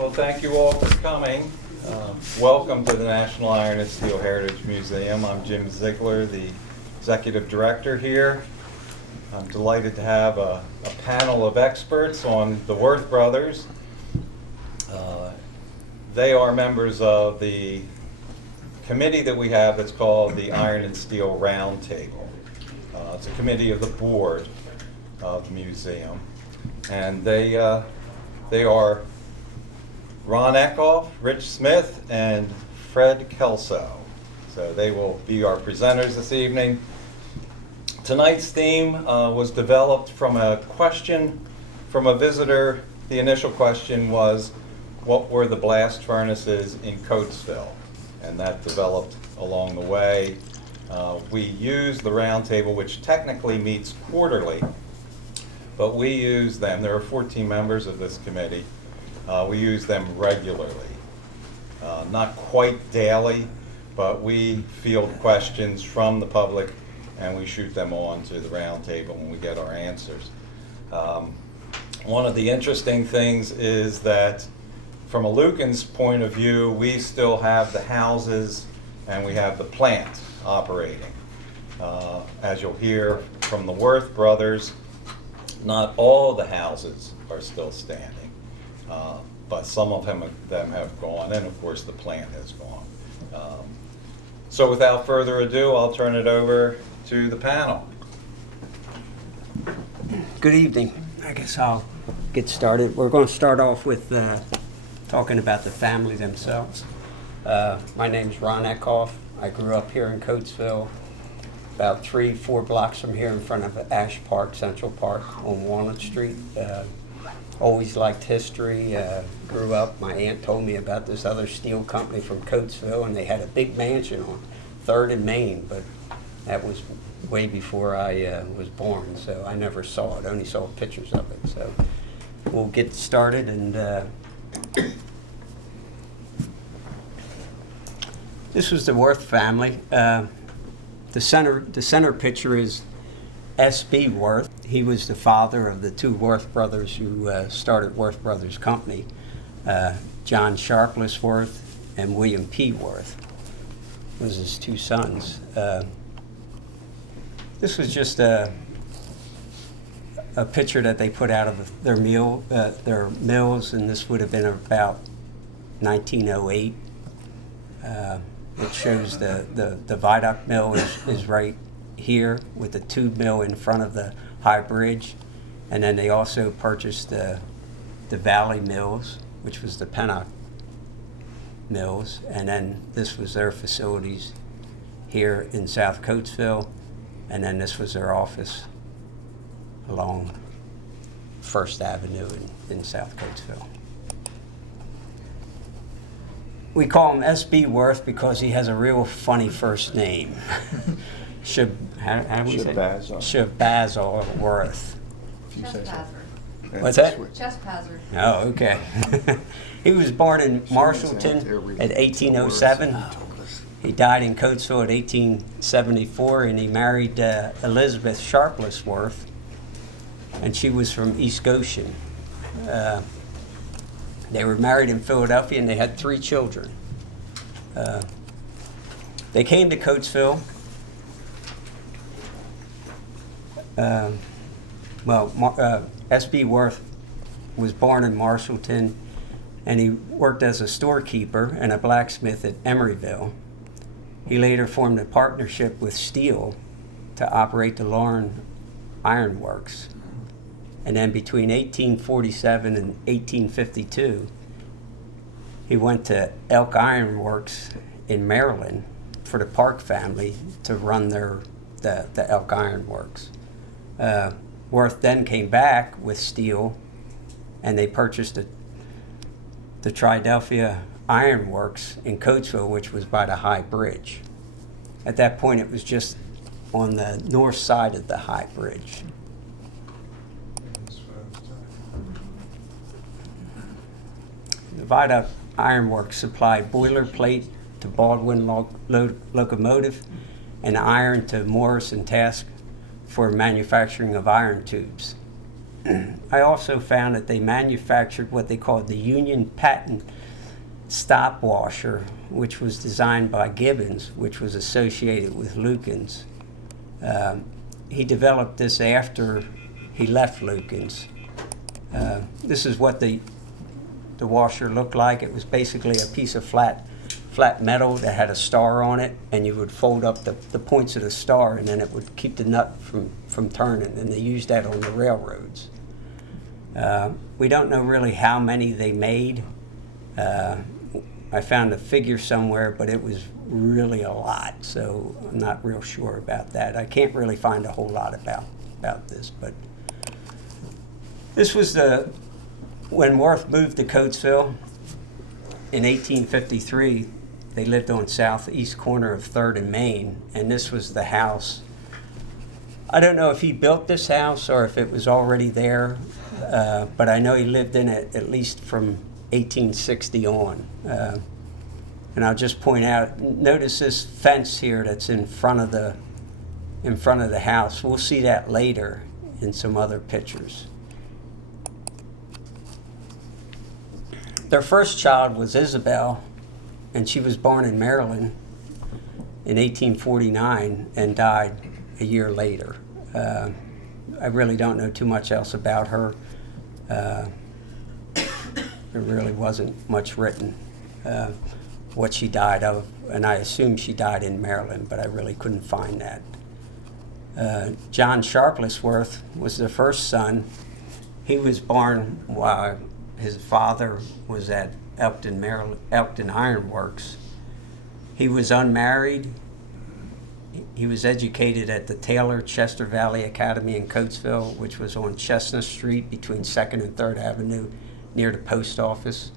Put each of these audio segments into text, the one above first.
Well, thank you all for coming. Welcome to the National Iron and Steel Heritage Museum. I'm Jim Ziegler, the Executive Director here. I'm delighted to have a panel of experts on the Worth brothers. They are members of the committee that we have that's called the Iron and Steel Roundtable. It's a committee of the board of the museum. And they are Ron Echoff, Rich Smith, and Fred Kelso. So they will be our presenters this evening. Tonight's theme was developed from a question from a visitor. The initial question was, what were the blast furnaces in Coatesville? And that developed along the way. We use the roundtable, which technically meets quarterly, but we use them. There are 14 members of this committee. We use them regularly. Not quite daily, but we field questions from the public and we shoot them on to the roundtable when we get our answers. One of the interesting things is that from a Lucan's point of view, we still have the houses and we have the plant operating. As you'll hear from the Worth brothers, not all the houses are still standing, but some of them have gone, and of course the plant has gone. So without further ado, I'll turn it over to the panel. Good evening. I guess I'll get started. We're going to start off with talking about the family themselves. My name's Ron Echoff. I grew up here in Coatesville, about 3-4 blocks from here in front of Ash Park, Central Park on Walnut Street. Always liked history. Grew up, my aunt told me about this other steel company from Coatesville, and they had a big mansion on 3rd and Main, but that was way before I was born, so I never saw it, only saw pictures of it. So we'll get started, and this was the Worth family. The center picture is S.B. Worth. He was the father of the two Worth brothers who started Worth Brothers Company, John Sharpless Worth and William P. Worth. Those are his two sons. This was just a picture that they put out of their mills, and this would have been about 1908. It shows the viaduct mill is right here with the tube mill in front of the high bridge, and then they also purchased the Valley Mills, which was the Pennock Mills, and then this was their facilities here in South Coatesville, and then this was their office along First Avenue in South Coatesville. We call him S.B. Worth because he has a real funny first name. Shabazar Worth. What's that? Chespazard. Oh, okay. He was born in Marshallton at 1807. He died in Coatesville at 1874, and he married Elizabeth Sharpless Worth, and she was from East Goshen. They were married in Philadelphia, and they had 3 children. They came to Coatesville. S.B. Worth was born in Marshallton, and he worked as a storekeeper and a blacksmith at Emeryville. He later formed a partnership with Steel to operate the Lauren Iron Works. And then between 1847 and 1852, he went to Elk Iron Works in Maryland for the Park family to run the Elk Iron Works. Worth then came back with Steel, and they purchased the Triadelphia Iron Works in Coatesville, which was by the High Bridge. At that point, it was just on the north side of the High Bridge. The Viaduct Iron Works supplied boilerplate to Baldwin Locomotive and iron to Morris and Task for manufacturing of iron tubes. I also found that they manufactured what they called the Union Patent stop washer, which was designed by Gibbons, which was associated with Lukens. He developed this after he left Lukens. This is what the washer looked like. It was basically a piece of flat metal that had a star on it, and you would fold up the points of the star, and then it would keep the nut from turning, and they used that on the railroads. We don't know really how many they made. I found a figure somewhere, but it was really a lot, so I'm not real sure about that. I can't really find a whole lot about this, but this was when Worth moved to Coatesville in 1853. They lived on southeast corner of 3rd and Main, and this was the house. I don't know if he built this house or if it was already there, but I know he lived in it at least from 1860 on. And I'll just point out, notice this fence here that's in front of the house. We'll see that later in some other pictures. Their first child was Isabel, and she was born in Maryland in 1849 and died a year later. I really don't know too much else about her. There really wasn't much written what she died of, and I assume she died in Maryland, but I really couldn't find that. John Sharpless Worth was the first son. He was born while his father was at Elkton Iron Works. He was unmarried. He was educated at the Taylor Chester Valley Academy in Coatesville, which was on Chestnut Street between 2nd and 3rd Avenue near the post office.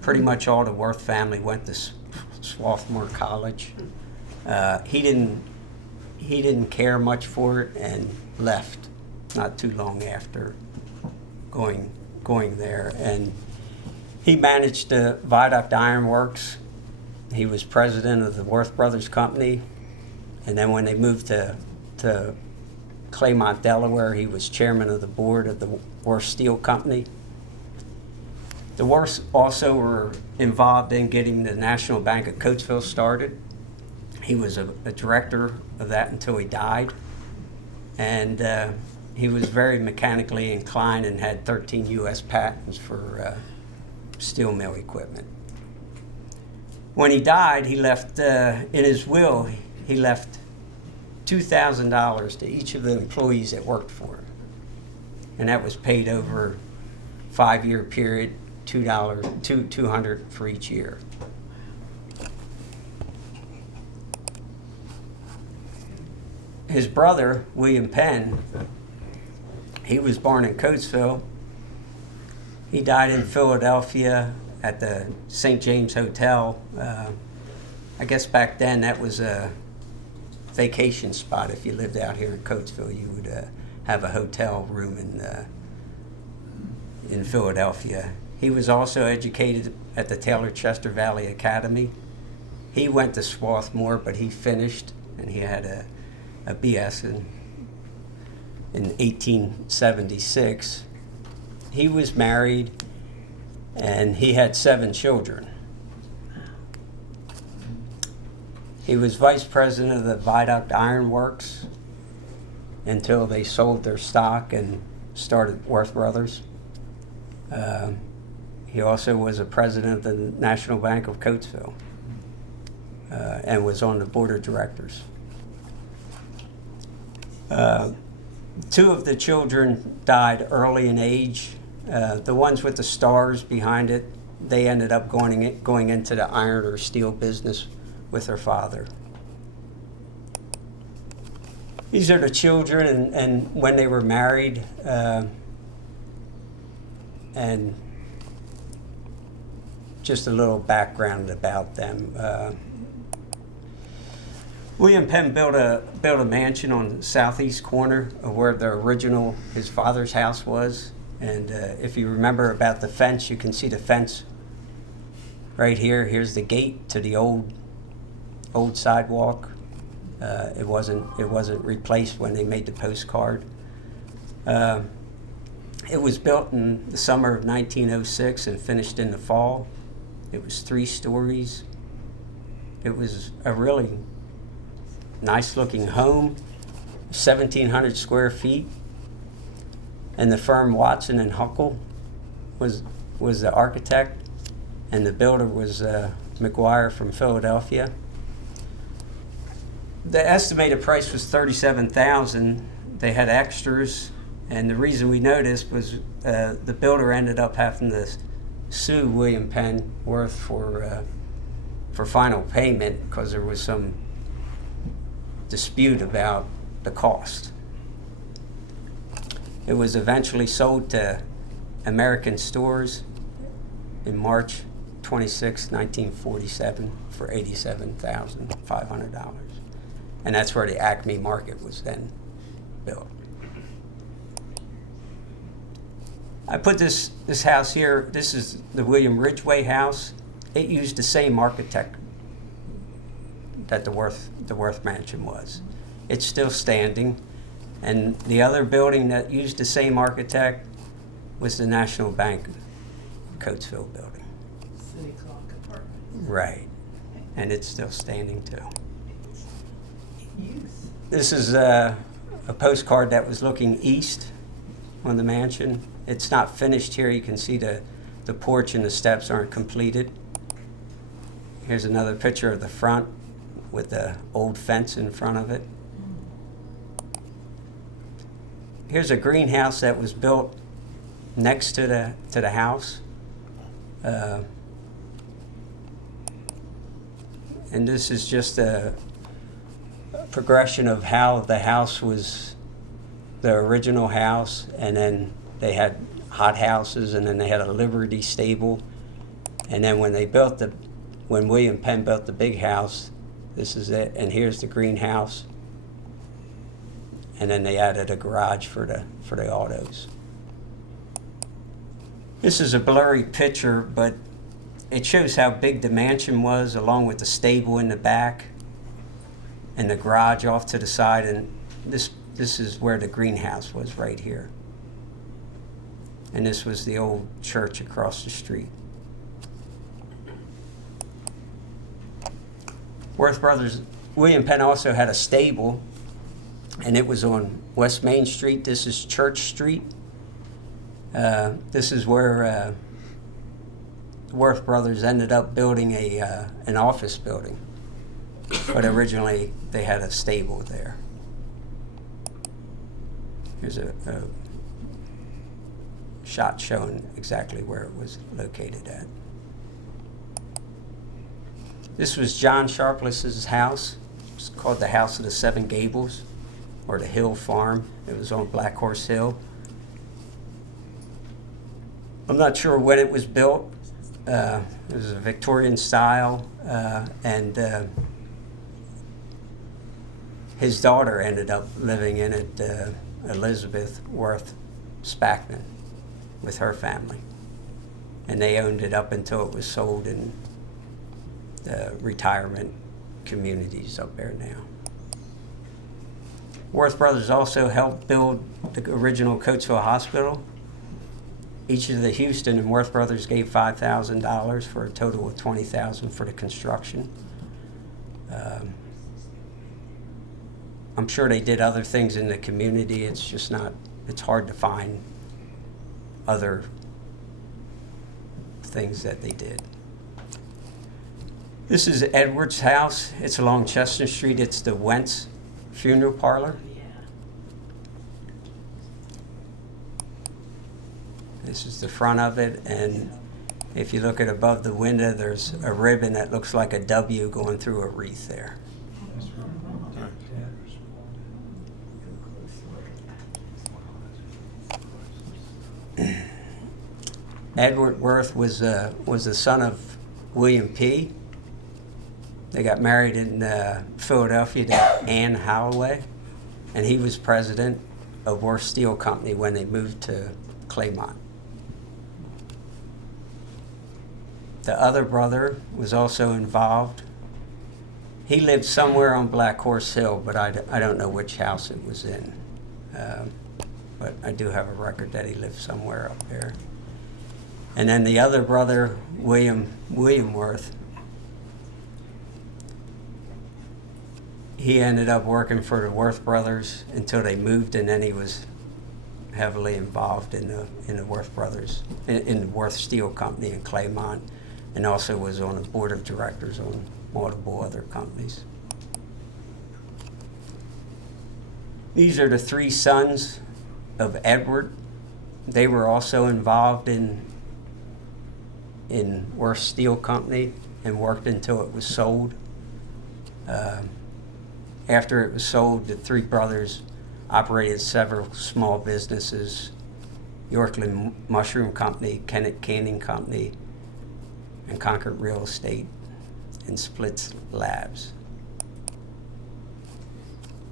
Pretty much all the Worth family went to Swarthmore College. He didn't care much for it and left not too long after going there. And he managed the Viaduct Iron Works. He was president of the Worth Brothers Company, and then when they moved to Claymont, Delaware, he was chairman of the board of the Worth Steel Company. The Worths also were involved in getting the National Bank of Coatesville started. He was a director of that until he died, and he was very mechanically inclined and had 13 U.S. patents for steel mill equipment. When he died, he left, in his will, he left $2,000 to each of the employees that worked for him. And that was paid over a 5-year period, $200 for each year. His brother, William Penn, he was born in Coatesville. He died in Philadelphia at the St. James Hotel. I guess back then that was a vacation spot. If you lived out here in Coatesville, you would have a hotel room in Philadelphia. He was also educated at the Taylor Chester Valley Academy. He went to Swarthmore, but he finished, and he had a BS in 1876. He was married, and he had 7 children. He was vice president of the Viaduct Iron Works until they sold their stock and started Worth Brothers. He also was a president of the National Bank of Coatesville and was on the board of directors. 2 of the children died early in age. The ones with the stars behind it, they ended up going into the iron or steel business with their father. These are the children and when they were married, and just a little background about them. William Penn built a mansion on the southeast corner of where his father's house was. And if you remember about the fence, you can see the fence right here. Here's the gate to the old sidewalk. It wasn't replaced when they made the postcard. Uh, it was built in the summer of 1906 and finished in the fall. It was 3 stories. It was a really nice looking home, 1,700 square feet. And the firm Watson and Huckle was the architect, and the builder was McGuire from Philadelphia. The estimated price was $37,000. They had extras, and the reason we know this was the builder ended up having to sue William Penn Worth for final payment because there was some dispute about the cost. It was eventually sold to American Stores in March 26, 1947 for $87,500. And that's where the Acme Market was then built. I put this house here. This is the William Ridgway house. It used the same architect that the Worth Mansion was. It's still standing. And the other building that used the same architect was the National Bank Coatesville building. City Clock Apartments. Right. And it's still standing too. Youth. This is a postcard that was looking east on the mansion. It's not finished here. You can see the porch and the steps aren't completed. Here's another picture of the front with the old fence in front of it. Here's a greenhouse that was built next to the house. And this is just a progression of how the house was the original house, and then they had hot houses, and then they had a Liberty stable. And then when William Penn built the big house, this is it, and here's the greenhouse. And then they added a garage for the autos. This is a blurry picture, but it shows how big the mansion was, along with the stable in the back and the garage off to the side. And this is where the greenhouse was, right here. And this was the old church across the street. Worth Brothers, William Penn also had a stable, and it was on West Main Street. This is Church Street. This is where Worth Brothers ended up building an office building, but originally they had a stable there. Here's a shot showing exactly where it was located at. This was John Sharpless's house. It's called the House of the Seven Gables, or the Hill Farm. It was on Black Horse Hill. I'm not sure when it was built. It was a Victorian style, and his daughter ended up living in it, Elizabeth Worth Spackman, with her family. And they owned it up until it was sold in the retirement communities up there now. Worth Brothers also helped build the original Coatesville Hospital. Each of the Houston and Worth Brothers gave $5,000 for a total of $20,000 for the construction. I'm sure they did other things in the community. It's just it's hard to find other things that they did. This is Edward's house. It's along Chestnut Street. It's the Wentz Funeral Parlor. This is the front of it, and if you look at above the window, there's a ribbon that looks like a W going through a wreath there. Edward Worth was the son of William P. They got married in Philadelphia to Anne Holloway, and he was president of Worth Steel Company when they moved to Claymont. The other brother was also involved. He lived somewhere on Black Horse Hill, but I don't know which house it was in. but I do have a record that he lived somewhere up there. And then the other brother, William Worth, he ended up working for the Worth brothers until they moved, and then he was heavily involved in the Worth brothers, in the Worth Steel Company in Claymont, and also was on the board of directors on multiple other companies. These are the three sons of Edward. They were also involved in Worth Steel Company and worked until it was sold. After it was sold, the three brothers operated several small businesses: Yorkland Mushroom Company, Kennett Canning Company, and Concord Real Estate, and Splits Labs.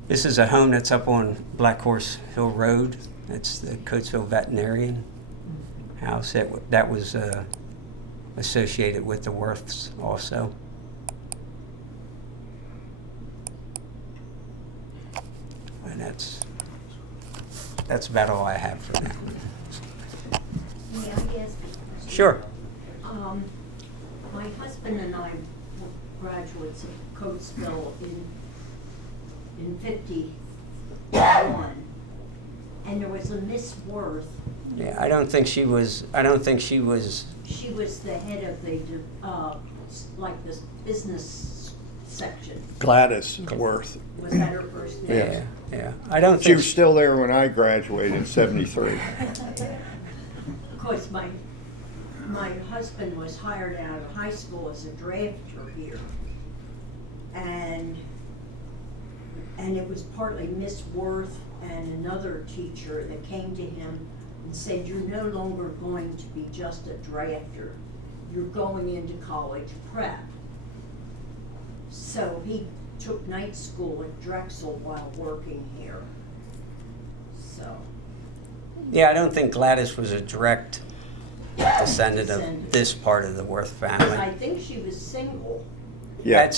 This is a home that's up on Black Horse Hill Road. It's the Coatesville Veterinarian House. That was associated with the Worths also. And that's about all I have for now. May I ask a question? Sure. My husband and I were graduates of Coatesville in 51, and there was a Miss Worth. Yeah, I don't think she was. She was the head of the like the business section. Gladys Worth. Was that her first name? Yeah. I don't think She was still there when I graduated in '73. Of course, my husband was hired out of high school as a drafter here, and it was partly Miss Worth and another teacher that came to him and said, "You're no longer going to be just a drafter. You're going into college prep." So he took night school at Drexel while working here. So. Yeah, I don't think Gladys was a direct descendant of this part of the Worth I family. think she was single. Yeah.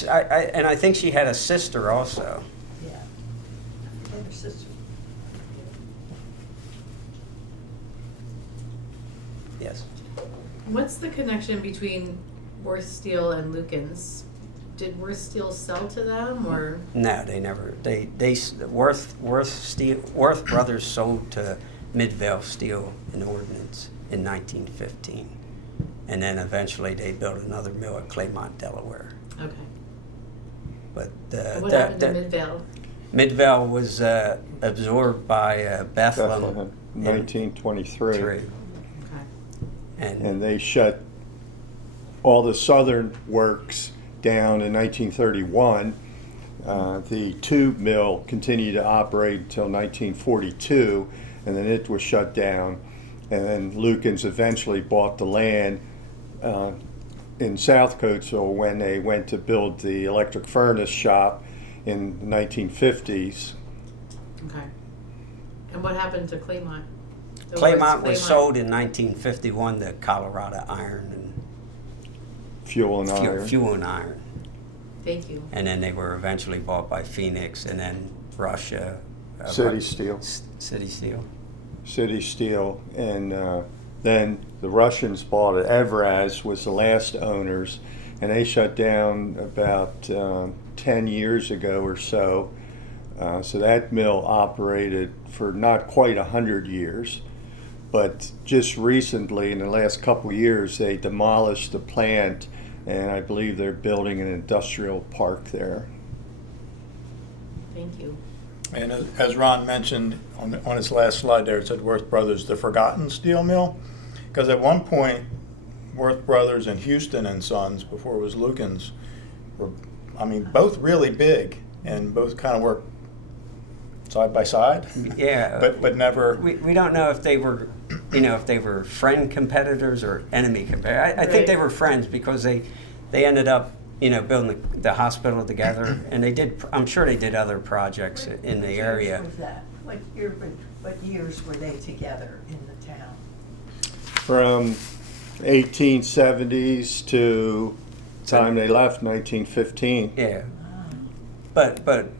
And I think she had a sister also. Yeah. And her sister. Yes. What's the connection between Worth Steel and Lukens? Did Worth Steel sell to them, or? No, they never. Worth brothers sold to Midvale Steel and Ordnance in 1915, and then eventually they built another mill at Claymont, Delaware. Okay. But What happened to Midvale? Midvale was absorbed by Bethlehem, Bethlehem, 1923. in Okay. And they shut all the southern works down in 1931. The tube mill continued to operate until 1942, and then it was shut down. And then Lukens eventually bought the land in South Coatesville when they went to build the electric furnace shop in the 1950s. Okay. And what happened to Claymont? The Claymont Worth was sold in 1951 to Colorado Iron and Fuel and iron. Fuel and Iron. Thank you. And then they were eventually bought by Phoenix, and then Russia. City Steel. City Steel. City Steel, and then the Russians bought it. Evraz was the last owners, and they shut down about 10 years ago or so. So that mill operated for not quite 100 years, but just recently, in the last couple of years, they demolished the plant, and I believe they're building an industrial park there. Thank you. And as Ron mentioned on his last slide there, it said Worth Brothers, the forgotten steel mill. Because at one point, Worth Brothers and Houston and Sons, before it was Lukens, were, both really big and both kind of worked side by side. Yeah. But never. We don't know if they were, if they were friend competitors or enemy competitors. I think they were friends because they ended up, building the hospital together, and they did. I'm sure they did other projects in the area. What was that? What years were they together in the town? From 1870s to time they left, 1915. Yeah. But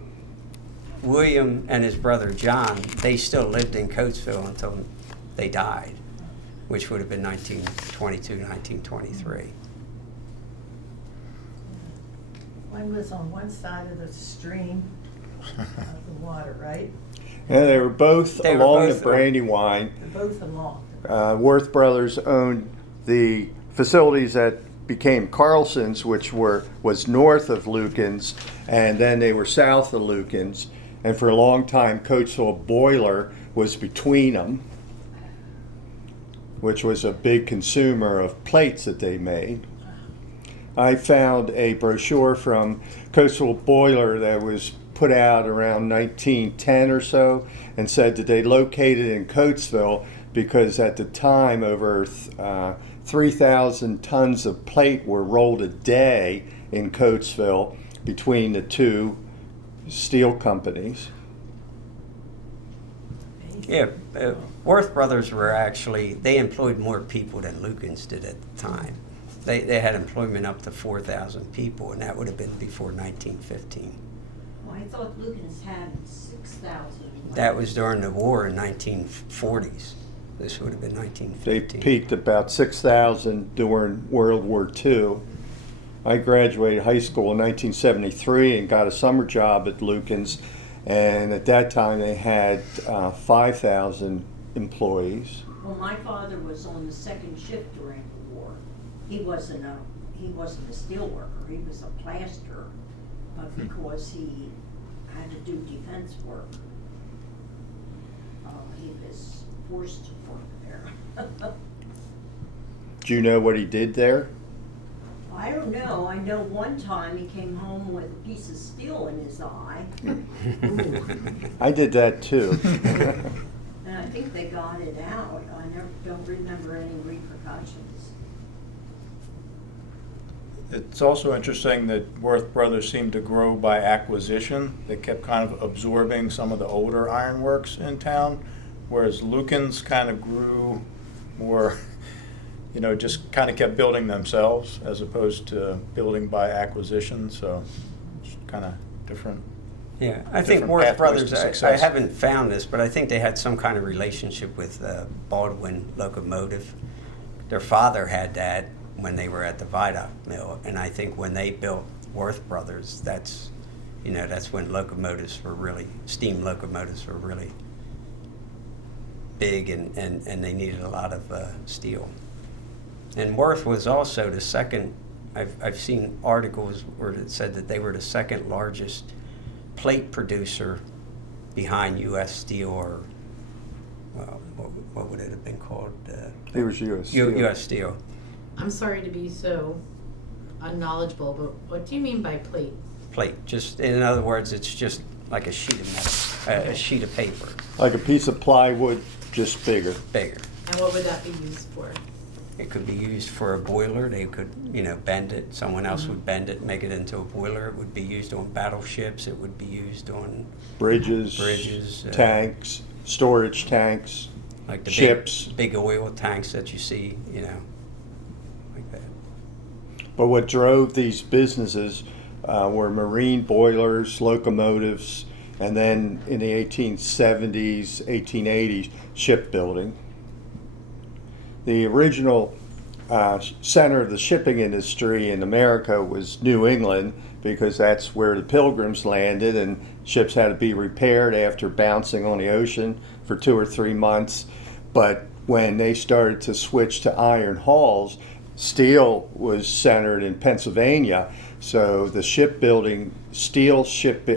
William and his brother John, they still lived in Coatesville until they died, which would have been 1922, 1923. One was on one side of the stream of the water, right? And they were both They were along both the Brandywine. They're both along. Worth Brothers owned the facilities that became Carlson's, which was north of Lucan's, and then they were south of Lucan's. And for a long time, Coatesville Boiler was between them, which was a big consumer of plates that they made. I found a brochure from Coatesville Boiler that was put out around 1910 or so, and said that they located in Coatesville because at the time over 3,000 tons of plate were rolled a day in Coatesville between the two steel companies. Yeah, Worth Brothers were actually, they employed more people than Lucan's did at the time. They had employment up to 4,000 people, and that would have been before 1915. Well, I thought Lucan's had 6,000. That was during the war in 1940s. This would have been They 1915. peaked about 6,000 during World War II. I graduated high school in 1973 and got a summer job at Lucan's, and at that time they had 5,000 employees. Well, my father was on the second shift during the war. He wasn't a steel worker, he was a plasterer, but because he had to do defense work, he was forced to work there. Do you know what he did there? I don't know. I know one time he came home with a piece of steel in his eye. I did that too. And I think they got it out. I don't remember any repercussions. It's also interesting that Worth Brothers seemed to grow by acquisition. They kept kind of absorbing some of the older ironworks in town, whereas Lucan's kind of grew more, just kind of kept building themselves as opposed to building by acquisition. So it's kind of different. Yeah, I think different Worth pathways Brothers, to I success. haven't found this, but I think they had some kind of relationship with Baldwin Locomotive. Their father had that when they were at the Viaduct Mill, and I think when they built Worth Brothers, that's when steam locomotives were really big, and they needed a lot of steel. And Worth was also the second, I've seen articles where it said that they were the second largest plate producer behind U.S. Steel, or, well, what would it have been called? It was U.S. Steel. U.S. Steel. I'm sorry to be so unknowledgeable, but what do you mean by plate? Plate, just in other words, it's just like a sheet of metal, a sheet of paper, Like a piece of plywood, just bigger. bigger. And what would that be used for? It could be used for a boiler. They could, bend it. Someone else would bend it, make it into a boiler. It would be used on battleships. It would be used on Bridges, tanks, storage tanks, like the ships. big oil tanks that you see, like that. But what drove these businesses were marine boilers, locomotives, and then in the 1870s, 1880s, shipbuilding. The original center of the shipping industry in America was New England, because that's where the Pilgrims landed, and ships had to be repaired after bouncing on the ocean for 2 or 3 months. But when they started to switch to iron hulls, steel was centered in Pennsylvania. So the shipbuilding,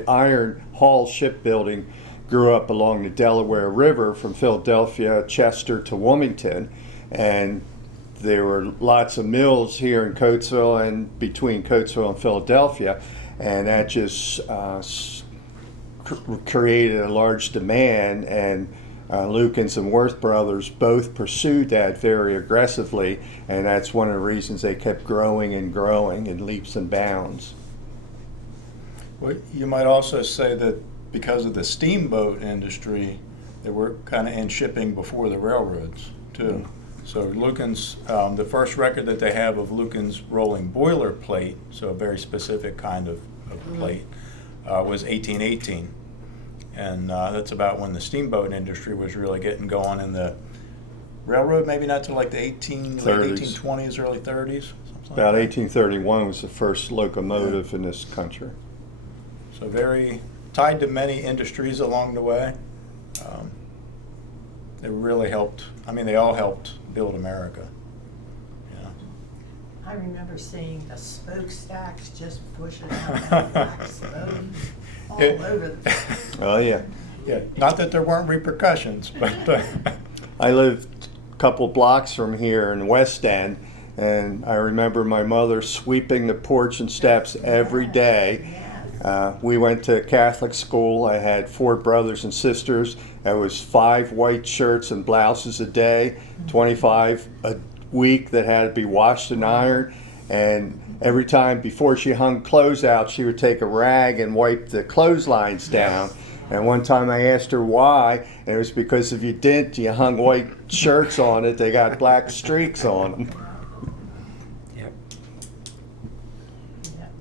iron hull shipbuilding grew up along the Delaware River from Philadelphia, Chester to Wilmington. And there were lots of mills here in Coatesville and between Coatesville and Philadelphia, and that just created a large demand, and Lucan's and Worth Brothers both pursued that very aggressively, and that's one of the reasons they kept growing and growing in leaps and bounds. Well, you might also say that because of the steamboat industry, they were kind of in shipping before the railroads too. So Lucan's, the first record that they have of Lucan's rolling boiler plate, so a very specific kind of plate, was 1818. And that's about when the steamboat industry was really getting going, in the railroad, maybe not till like the late 1820s, early 30s. About 1831 was the first locomotive in this country. So very tied to many industries along the way. It really helped. I mean, they all helped build America. Yeah. I remember seeing the smokestacks just pushing out that black smoke all over the place. Oh, yeah. Yeah, not that there weren't repercussions, but I lived a couple blocks from here in West End, and I remember my mother sweeping the porch and steps every day. We went to Catholic school. I had 4 brothers and sisters. That was 5 white shirts and blouses a day, 25 a week that had to be washed and ironed. And every time before she hung clothes out, she would take a rag and wipe the clotheslines down. And one time I asked her why, and it was because if you didn't, you hung white shirts on it, they got black streaks on them. Yep. Yep.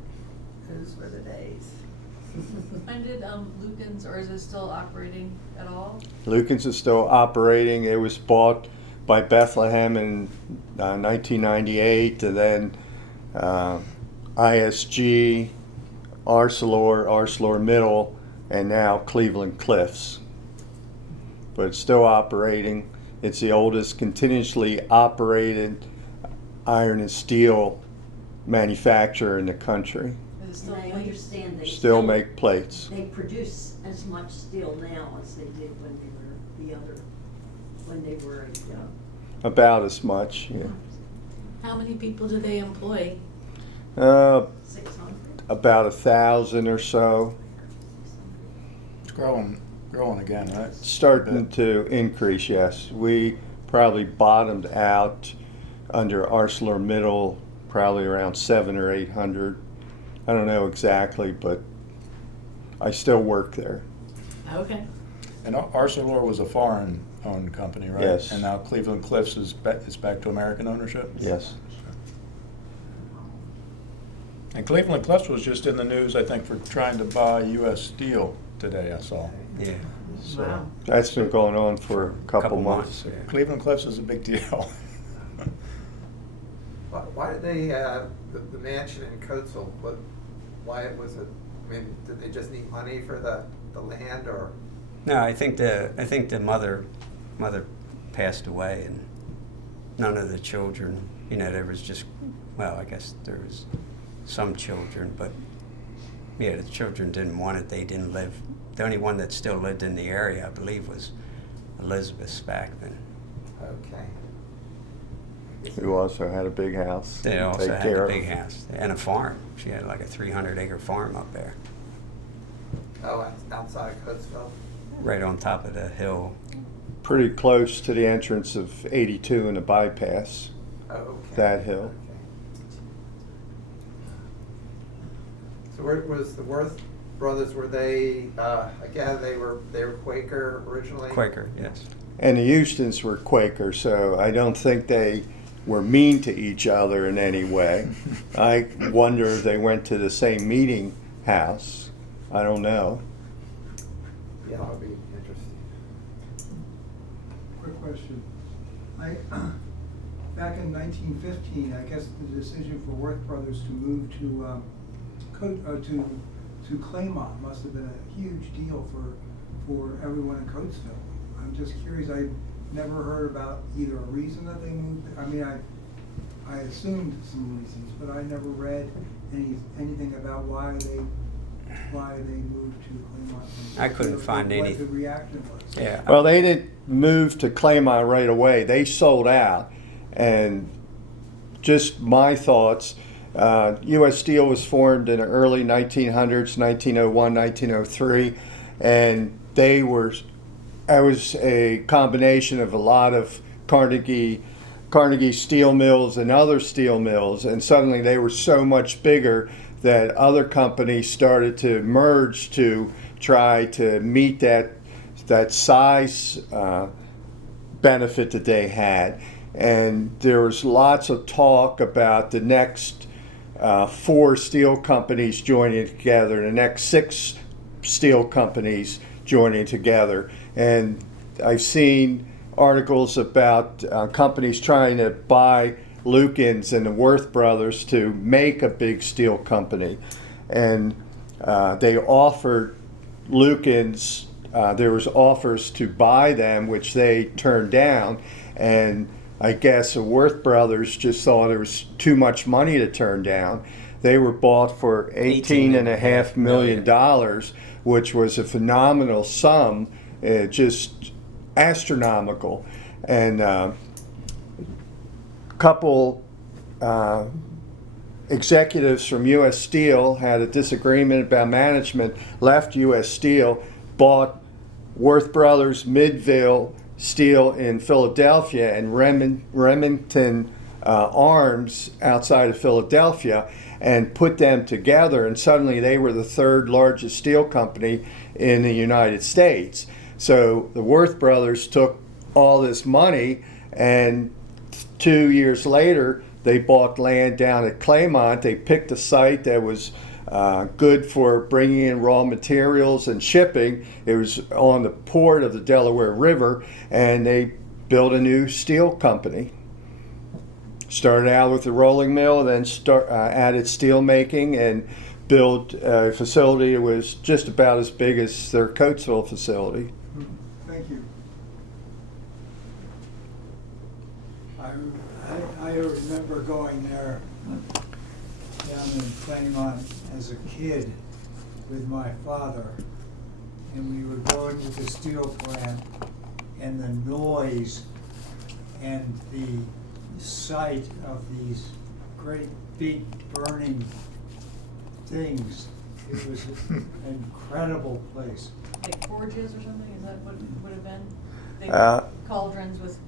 Those were the days. When did Lucan's, or is it still operating at all? Lucan's is still operating. It was bought by Bethlehem in 1998, and then ISG, ArcelorMittal, and now Cleveland Cliffs. But it's still operating. It's the oldest continuously operated iron and steel manufacturer in the country. Is it And I still understand they Still make plates. They produce as much steel now as they did when they were About as much, yeah. How many people do they employ? 600. About 1,000 or so. it's growing again, right? Starting to increase, yes. We probably bottomed out under ArcelorMittal probably around 700 or 800. I don't know exactly, but I still work there. Okay. And Arcelor was a foreign-owned company, right? Yes. And now Cleveland Cliffs is back to American ownership? Yes. And Cleveland Cliffs was just in the news, I think, for trying to buy U.S. Steel today, I saw. Yeah. So Wow. that's been going on for a couple months. Yeah. Cleveland Cliffs is a big deal. Why did they, the mansion in Coatesville, why was it, I mean, did they just need money for the land, or? No, I think the mother passed away, and none of the children, there was just, well, I guess there was some children, but yeah, the children didn't want it. They didn't live. The only one that still lived in the area, I believe, was Elizabeth's back then. Okay. Who also had a big house. They to also take had care a of. big house and a farm. She had like a 300-acre farm up there, Oh, outside of Coatesville? right on top of the hill. Pretty close to the entrance of 82 and the bypass, Oh, okay. that hill. Okay. So where was the Worth brothers, were they, again, they were Quaker originally? Quaker, yes. And the Houstons were Quaker, so I don't think they were mean to each other in any way. I wonder if they went to the same meeting house. I don't know. Yeah, that would be interesting. Quick question. Back in 1915, I guess the decision for Worth Brothers to move to Claymont must have been a huge deal for everyone in Coatesville. I'm just curious. I never heard about either a reason that they moved. I mean, I assumed some reasons, but I never read anything about why they moved to Claymont. I couldn't find any. What the reaction was. Yeah. Well, they didn't move to Claymont right away. They sold out. And just my thoughts, U.S. Steel was formed in the early 1900s, 1901, 1903, and I was a combination of a lot of Carnegie steel mills and other steel mills, and suddenly they were so much bigger that other companies started to merge to try to meet that size benefit that they had. And there was lots of talk about the next 4 steel companies joining together, the next 6 steel companies joining together. And I've seen articles about companies trying to buy Lukens and the Worth brothers to make a big steel company. And they offered Lukens, there was offers to buy them, which they turned down. And I guess the Worth brothers just thought it was too much money to turn down. They were bought for $18.5 million, which was a phenomenal sum, just astronomical. And a couple executives from U.S. Steel had a disagreement about management, left U.S. Steel, bought Worth Brothers Midville Steel in Philadelphia and Remington Arms outside of Philadelphia, and put them together, and suddenly they were the third largest steel company in the United States. So the Worth brothers took all this money, and 2 years later they bought land down at Claymont. They picked a site that was good for bringing in raw materials and shipping. It was on the port of the Delaware River, and they built a new steel company. Started out with a rolling mill, then added steel making, and built a facility that was just about as big as their Coatesville facility. Thank you. I remember going there down in Claymont as a kid with my father, and we would go into the steel plant, and the noise and the sight of these great big burning things. It was an incredible place. Like forges or something, is that what it would have been? Big cauldrons with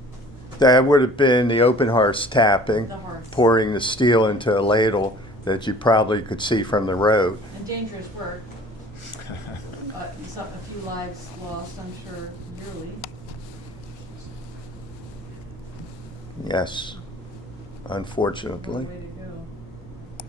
That would have been the open hearth tapping, the hearths. pouring the steel into a ladle that you probably could see from the road. And dangerous work. A few lives lost, I'm sure, yearly. Yes, unfortunately. What a way to go.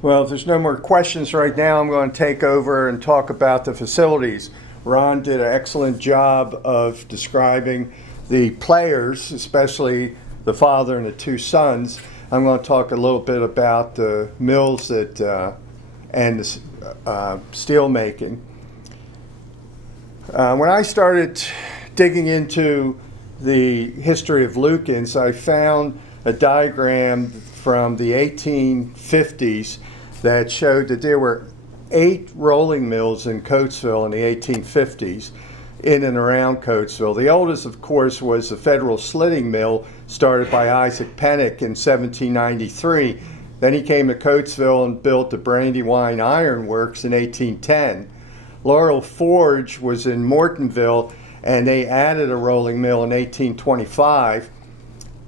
Well, if there's no more questions right now, I'm going to take over and talk about the facilities. Ron did an excellent job of describing the players, especially the father and the two sons. I'm going to talk a little bit about the mills that and the steel making. When I started digging into the history of Lukens, I found a diagram from the 1850s that showed that there were 8 rolling mills in Coatesville in the 1850s, in and around Coatesville. The oldest, of course, was the Federal Slitting Mill, started by Isaac Pennock in 1793. Then he came to Coatesville and built the Brandywine Iron Works in 1810. Laurel Forge was in Mortonville, and they added a rolling mill in 1825.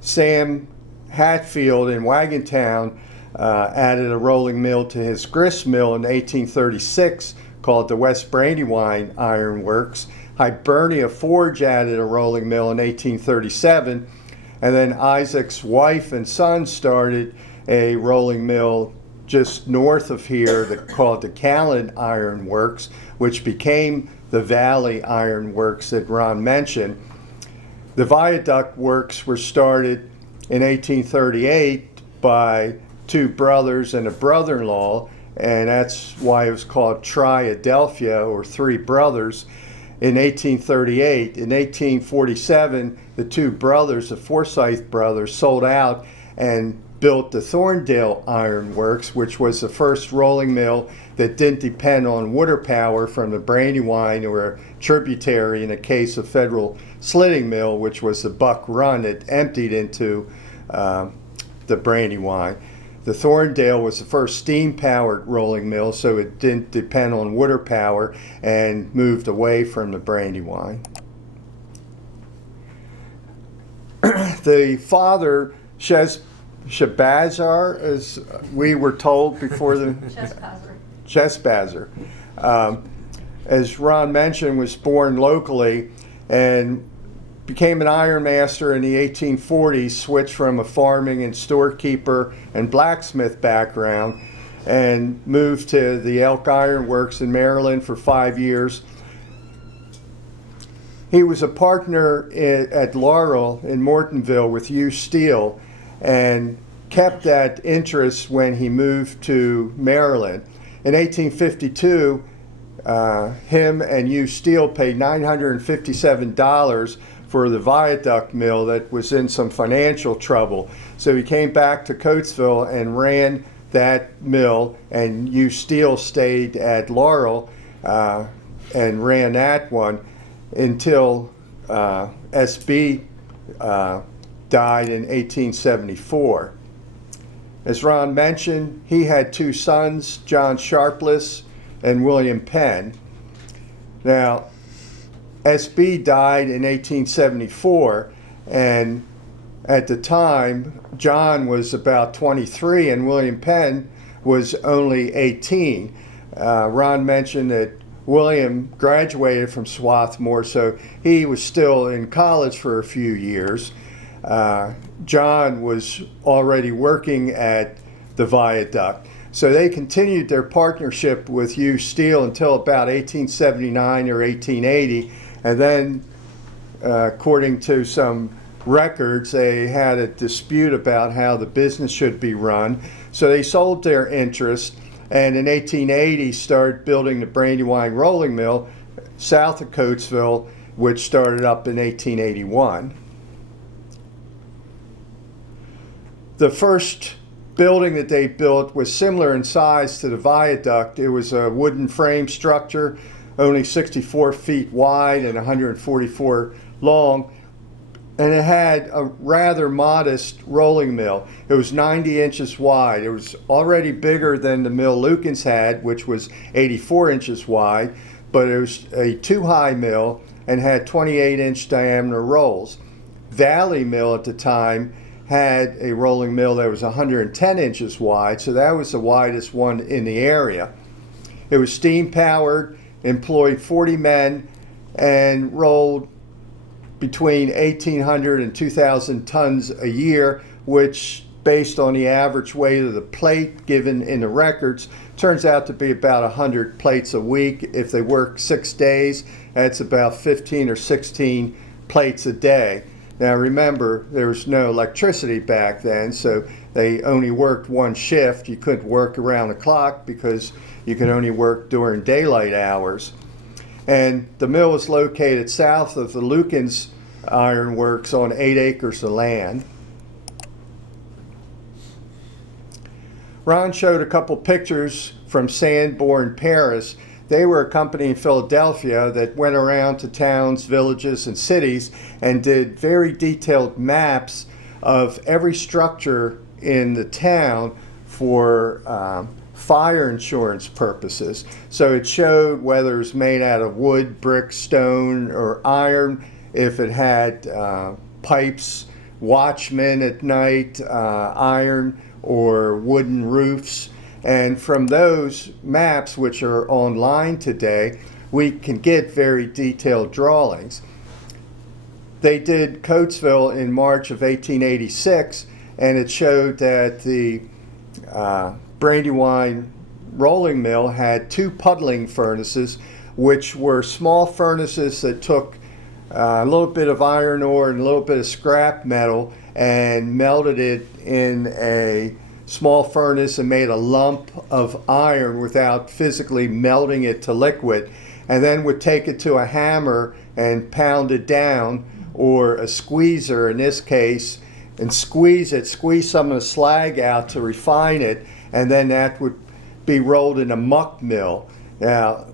Sam Hatfield in Wagontown added a rolling mill to his grist mill in 1836 called the West Brandywine Iron Works. Hibernia Forge added a rolling mill in 1837, and then Isaac's wife and son started a rolling mill just north of here called the Callan Iron Works, which became the Valley Iron Works that Ron mentioned. The viaduct works were started in 1838 by 2 brothers and a brother-in-law, and that's why it was called Triadelphia, or 3 brothers, in 1838. In 1847, the 2 brothers, the Forsyth brothers, sold out and built the Thorndale Iron Works, which was the first rolling mill that didn't depend on water power from the Brandywine or a tributary in the case of Federal Slitting Mill, which was the Buck Run that emptied into the Brandywine. The Thorndale was the first steam-powered rolling mill, so it didn't depend on water power and moved away from the Brandywine. The father, Shahbazar, as we were told before the Chespazar, as Ron mentioned, was born locally and became an iron master in the 1840s, switched from a farming and storekeeper and blacksmith background. and moved to the Elk Iron Works in Maryland for 5 years. He was a partner at Laurel in Mortonville with U Steel and kept that interest when he moved to Maryland. In 1852, him and U Steel paid $957 for the viaduct mill that was in some financial trouble. So he came back to Coatesville and ran that mill, and U Steel stayed at Laurel and ran that one until SB died in 1874. As Ron mentioned, he had 2 sons, John Sharpless and William Penn. Now, SB died in 1874, and at the time, John was about 23 and William Penn was only 18. Ron mentioned that William graduated from Swarthmore, so he was still in college for a few years. John was already working at the viaduct. So they continued their partnership with U Steel until about 1879 or 1880, and then, according to some records, they had a dispute about how the business should be run. So they sold their interest, and in 1880 started building the Brandywine Rolling Mill south of Coatesville, which started up in 1881. The first building that they built was similar in size to the viaduct. It was a wooden frame structure, only 64 feet wide and 144 long, and it had a rather modest rolling mill. It was 90 inches wide. It was already bigger than the mill Lukens had, which was 84 inches wide, but it was a 2-high mill and had 28-inch diameter rolls. Valley Mill at the time had a rolling mill that was 110 inches wide, so that was the widest one in the area. It was steam powered, employed 40 men, and rolled between 1,800 and 2,000 tons a year, which, based on the average weight of the plate given in the records, turns out to be about 100 plates a week. If they work 6 days, that's about 15 or 16 plates a day. Now remember, there was no electricity back then, so they only worked one shift. You couldn't work around the clock because you could only work during daylight hours. And the mill was located south of the Lukens Iron Works on 8 acres of land. Ron showed a couple pictures from Sanborn, Paris. They were a company in Philadelphia that went around to towns, villages, and cities and did very detailed maps of every structure in the town for fire insurance purposes. So it showed whether it was made out of wood, brick, stone, or iron, if it had pipes, watchmen at night, iron, or wooden roofs. And from those maps, which are online today, we can get very detailed drawings. They did Coatesville in March of 1886, and it showed that the Brandywine rolling mill had 2 puddling furnaces, which were small furnaces that took a little bit of iron ore and a little bit of scrap metal and melted it in a small furnace and made a lump of iron without physically melting it to liquid, and then would take it to a hammer and pound it down, or a squeezer in this case, and squeeze some of the slag out to refine it, and then that would be rolled in a muck mill. Now,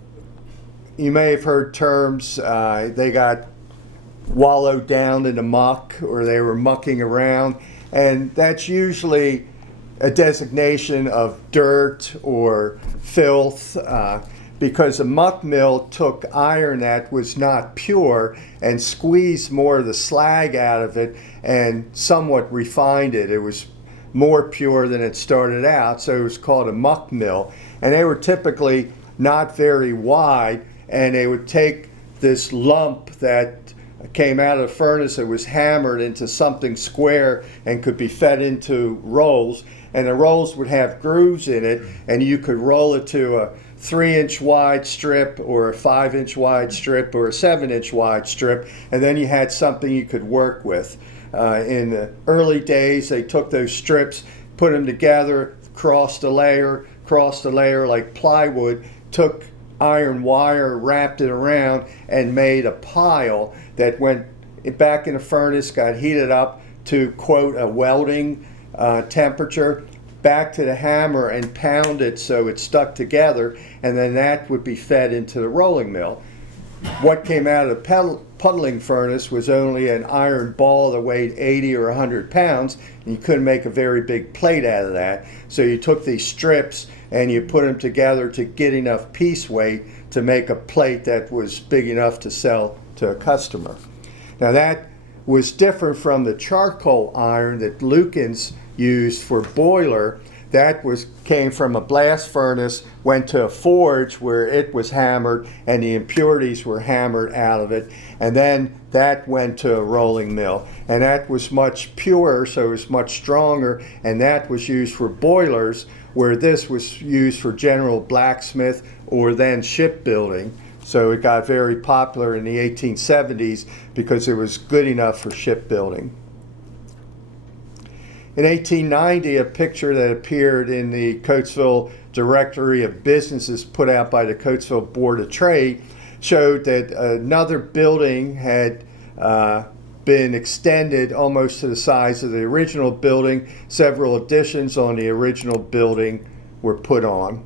you may have heard terms, they got wallowed down in the muck, or they were mucking around, and that's usually a designation of dirt or filth, because a muck mill took iron that was not pure and squeezed more of the slag out of it and somewhat refined it. It was more pure than it started out, so it was called a muck mill. And they were typically not very wide, and they would take this lump that came out of the furnace, it was hammered into something square and could be fed into rolls. And the rolls would have grooves in it, and you could roll it to a 3-inch wide strip or a 5-inch wide strip or a 7-inch wide strip, and then you had something you could work with. In the early days, they took those strips, put them together, crossed a layer like plywood, took iron wire, wrapped it around, and made a pile that went back in the furnace, got heated up to, quote, a welding temperature, back to the hammer and pound it so it stuck together, and then that would be fed into the rolling mill. What came out of the puddling furnace was only an iron ball that weighed 80 or 100 pounds, and you couldn't make a very big plate out of that. So you took these strips and you put them together to get enough piece weight to make a plate that was big enough to sell to a customer. Now that was different from the charcoal iron that Lukens used for boiler. That came from a blast furnace, went to a forge where it was hammered and the impurities were hammered out of it, and then that went to a rolling mill, and that was much purer, so it was much stronger, and that was used for boilers, where this was used for general blacksmith or then shipbuilding. So it got very popular in the 1870s because it was good enough for shipbuilding. In 1890, a picture that appeared in the Coatesville Directory of Businesses put out by the Coatesville Board of Trade showed that another building had been extended almost to the size of the original building. Several additions on the original building were put on.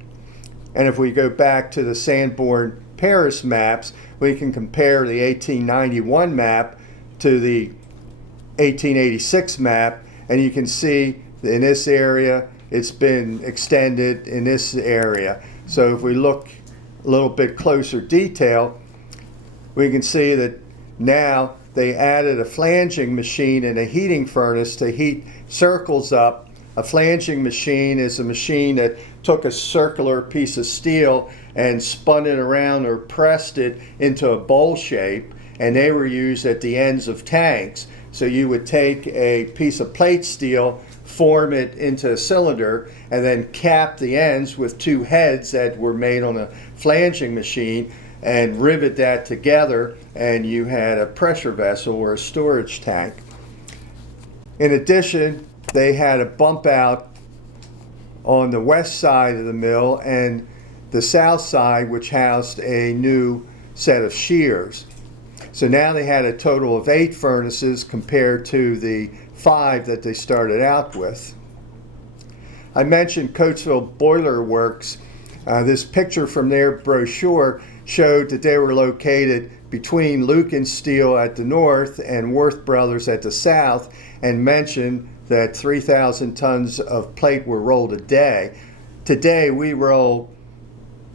And if we go back to the Sanborn Paris maps, we can compare the 1891 map to the 1886 map, and you can see in this area it's been extended in this area. So if we look a little bit closer detail, we can see that now they added a flanging machine and a heating furnace to heat circles up. A flanging machine is a machine that took a circular piece of steel and spun it around or pressed it into a bowl shape, and they were used at the ends of tanks. So you would take a piece of plate steel, form it into a cylinder, and then cap the ends with two heads that were made on a flanging machine and rivet that together, and you had a pressure vessel or a storage tank. In addition, they had a bump out on the west side of the mill and the south side, which housed a new set of shears. So now they had a total of 8 furnaces compared to the 5 that they started out with. I mentioned Coatesville Boiler Works. This picture from their brochure showed that they were located between Lukens Steel at the north and Worth Brothers at the south, and mentioned that 3,000 tons of plate were rolled a day. Today we roll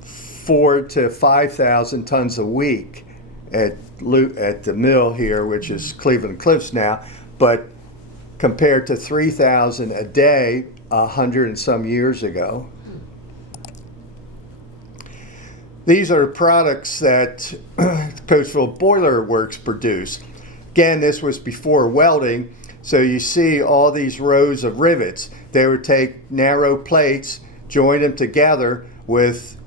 4,000 to 5,000 tons a week at the mill here, which is Cleveland Cliffs now, but compared to 3,000 a day 100 and some years ago. These are products that Coatesville Boiler Works produce. Again, this was before welding, so you see all these rows of rivets. They would take narrow plates, join them together with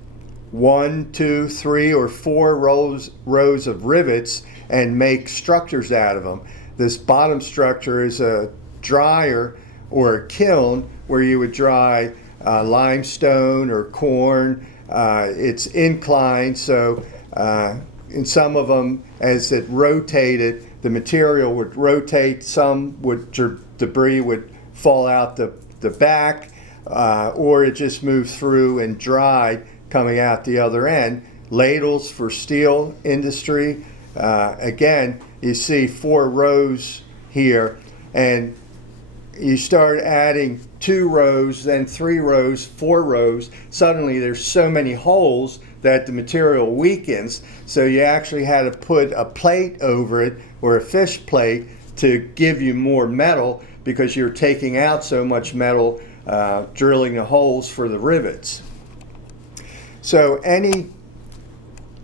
1, 2, 3, or 4 rows of rivets and make structures out of them. This bottom structure is a dryer or a kiln where you would dry limestone or corn. It's inclined, so in some of them, as it rotated, the material would rotate. Some debris would fall out the back, or it just moved through and dried coming out the other end. Ladles for steel industry. Again, you see 4 rows here, and you start adding 2 rows, then 3 rows, 4 rows. Suddenly there's so many holes that the material weakens, so you actually had to put a plate over it, or a fish plate, to give you more metal, because you're taking out so much metal, drilling the holes for the rivets. So any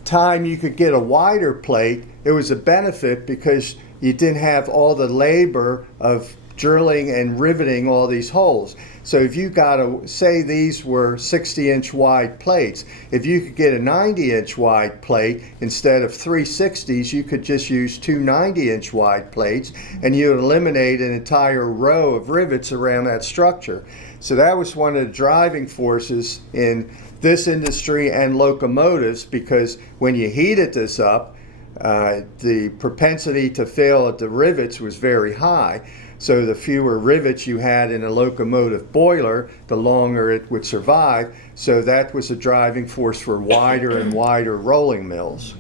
time you could get a wider plate, it was a benefit because you didn't have all the labor of drilling and riveting all these holes. So if you got say these were 60-inch wide plates, if you could get a 90-inch wide plate instead of 3 60s, you could just use 2 90-inch wide plates and you'd eliminate an entire row of rivets around that structure. So that was one of the driving forces in this industry and locomotives, because when you heated this up, the propensity to fail at the rivets was very high. So the fewer rivets you had in a locomotive boiler, the longer it would survive. So that was a driving force for wider and wider rolling mills.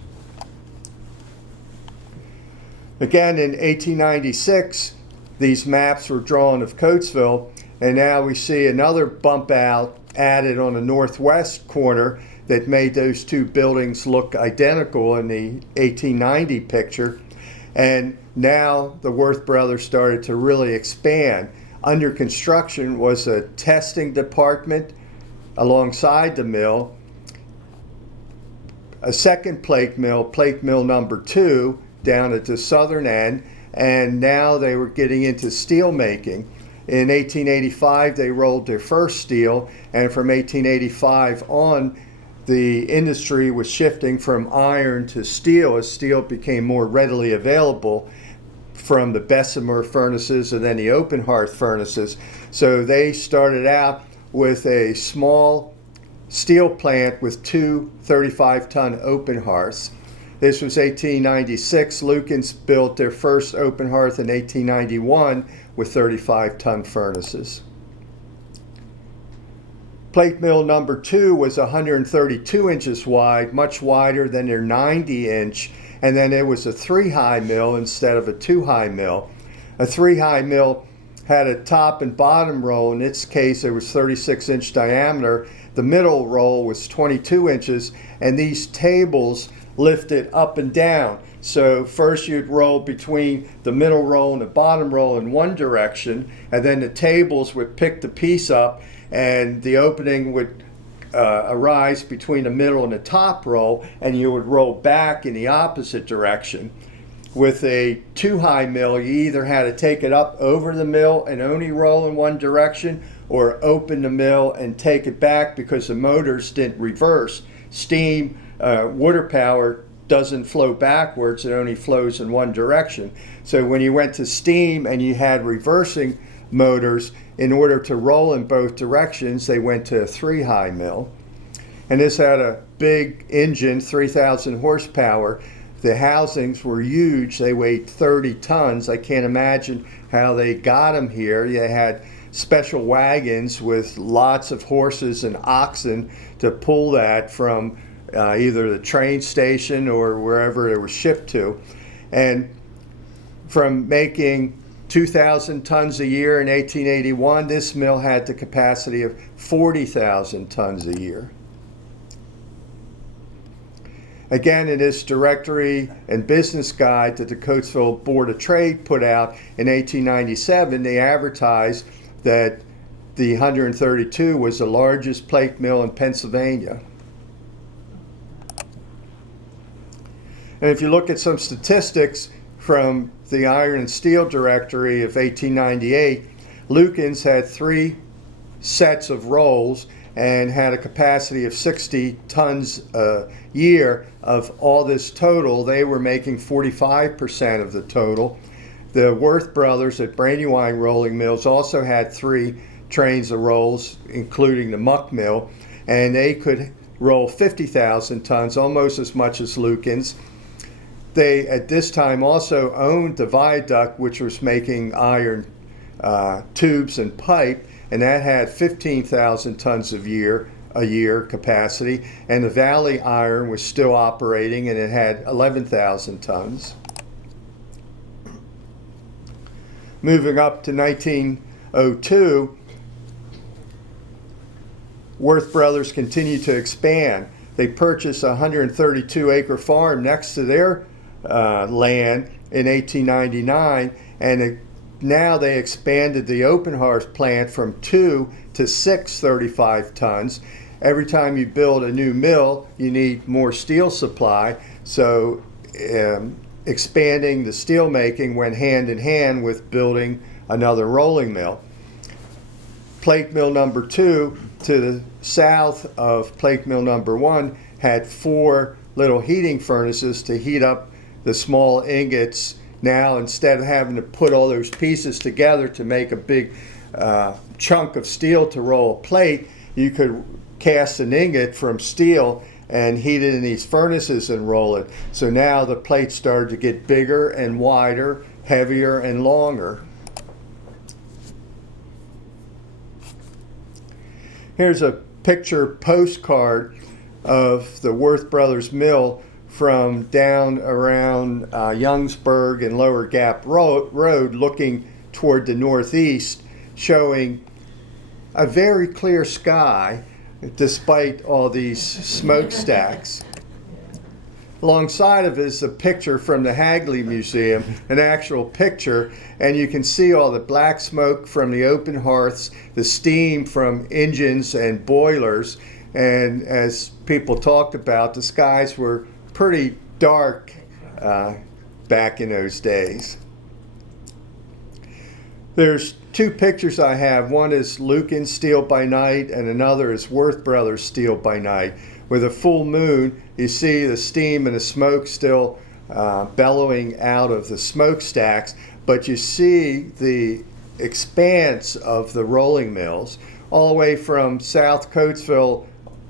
Again, in 1896, these maps were drawn of Coatesville, and now we see another bump out added on the northwest corner that made those two buildings look identical in the 1890 picture. And now the Worth brothers started to really expand. Under construction was a testing department alongside the mill, a second plate mill number 2, down at the southern end, and now they were getting into steel making. In 1885, they rolled their first steel, and from 1885 on, the industry was shifting from iron to steel as steel became more readily available from the Bessemer furnaces and then the open hearth furnaces. So they started out with a small steel plant with 2 35-ton open hearths. This was 1896. Lukens built their first open hearth in 1891 with 35-ton furnaces. Plate mill number 2 was 132 inches wide, much wider than their 90-inch, and then it was a 3-high mill instead of a 2-high mill. A 3-high mill had a top and bottom roll. In its case, it was 36-inch diameter. The middle roll was 22 inches, and these tables lifted up and down. So first you'd roll between the middle roll and the bottom roll in one direction, and then the tables would pick the piece up, and the opening would arise between the middle and the top roll, and you would roll back in the opposite direction. With a 2-high mill, you either had to take it up over the mill and only roll in one direction, or open the mill and take it back because the motors didn't reverse. Steam, water power doesn't flow backwards, it only flows in one direction. So when you went to steam and you had reversing motors, in order to roll in both directions, they went to a 3-high mill. And this had a big engine, 3,000 horsepower. The housings were huge. They weighed 30 tons. I can't imagine how they got them here. They had special wagons with lots of horses and oxen to pull that from either the train station or wherever it was shipped to. And from making 2,000 tons a year in 1881, this mill had the capacity of 40,000 tons a year. Again, in this directory and business guide that the Coatesville Board of Trade put out in 1897, they advertised that the 132 was the largest plate mill in Pennsylvania. And if you look at some statistics from the Iron and Steel Directory of 1898, Lukens had 3 sets of rolls and had a capacity of 60 tons a year. Of all this total, they were making 45% of the total. The Worth brothers at Brandywine Rolling Mills also had 3 trains of rolls, including the muck mill, and they could roll 50,000 tons, almost as much as Lukens. They, at this time, also owned the viaduct, which was making iron tubes and pipe, and that had 15,000 tons a year capacity. And the Valley Iron was still operating, and it had 11,000 tons. Moving up to 1902, Worth brothers continued to expand. They purchased a 132-acre farm next to their land in 1899, and now they expanded the open hearth plant from 2 to 6 35 tons. every time you build a new mill, you need more steel supply. So expanding the steel making went hand in hand with building another rolling mill. Plate mill number 2 to the south of plate mill number 1 had 4 little heating furnaces to heat up the small ingots. Now, instead of having to put all those pieces together to make a big chunk of steel to roll a plate, you could cast an ingot from steel and heat it in these furnaces and roll it. So now the plates started to get bigger and wider, heavier and longer. Here's a picture postcard of the Worth Brothers Mill from down around Youngsburg and Lower Gap Road, looking toward the northeast, showing a very clear sky despite all these smokestacks. Alongside of it is a picture from the Hagley Museum, an actual picture, and you can see all the black smoke from the open hearths, the steam from engines and boilers, and as people talked about, the skies were pretty dark back in those days. There's 2 pictures I have. One is Lucan's Steel by night, and another is Worth Brothers Steel by night. With a full moon, you see the steam and the smoke still bellowing out of the smokestacks, but you see the expanse of the rolling mills all the way from South Coatesville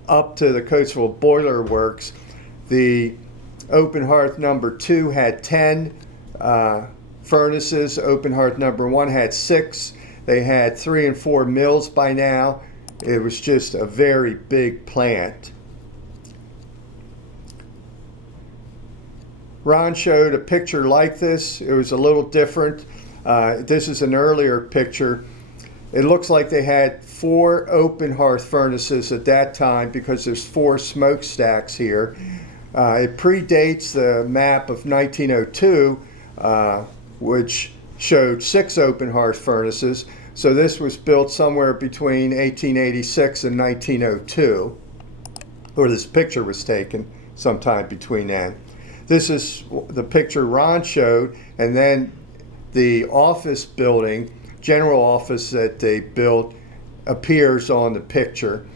up to the Coatesville Boiler Works. The open hearth number 2 had 10 furnaces. Open hearth number 1 had 6. They had 3 and 4 mills by now. It was just a very big plant. Ron showed a picture like this. It was a little different. This is an earlier picture. It looks like they had 4 open hearth furnaces at that time because there's 4 smokestacks here. It predates the map of 1902, which showed 6 open hearth furnaces. So this was built somewhere between 1886 and 1902, or this picture was taken sometime between then. This is the picture Ron showed, and then the office building, general office that they built, appears on the picture.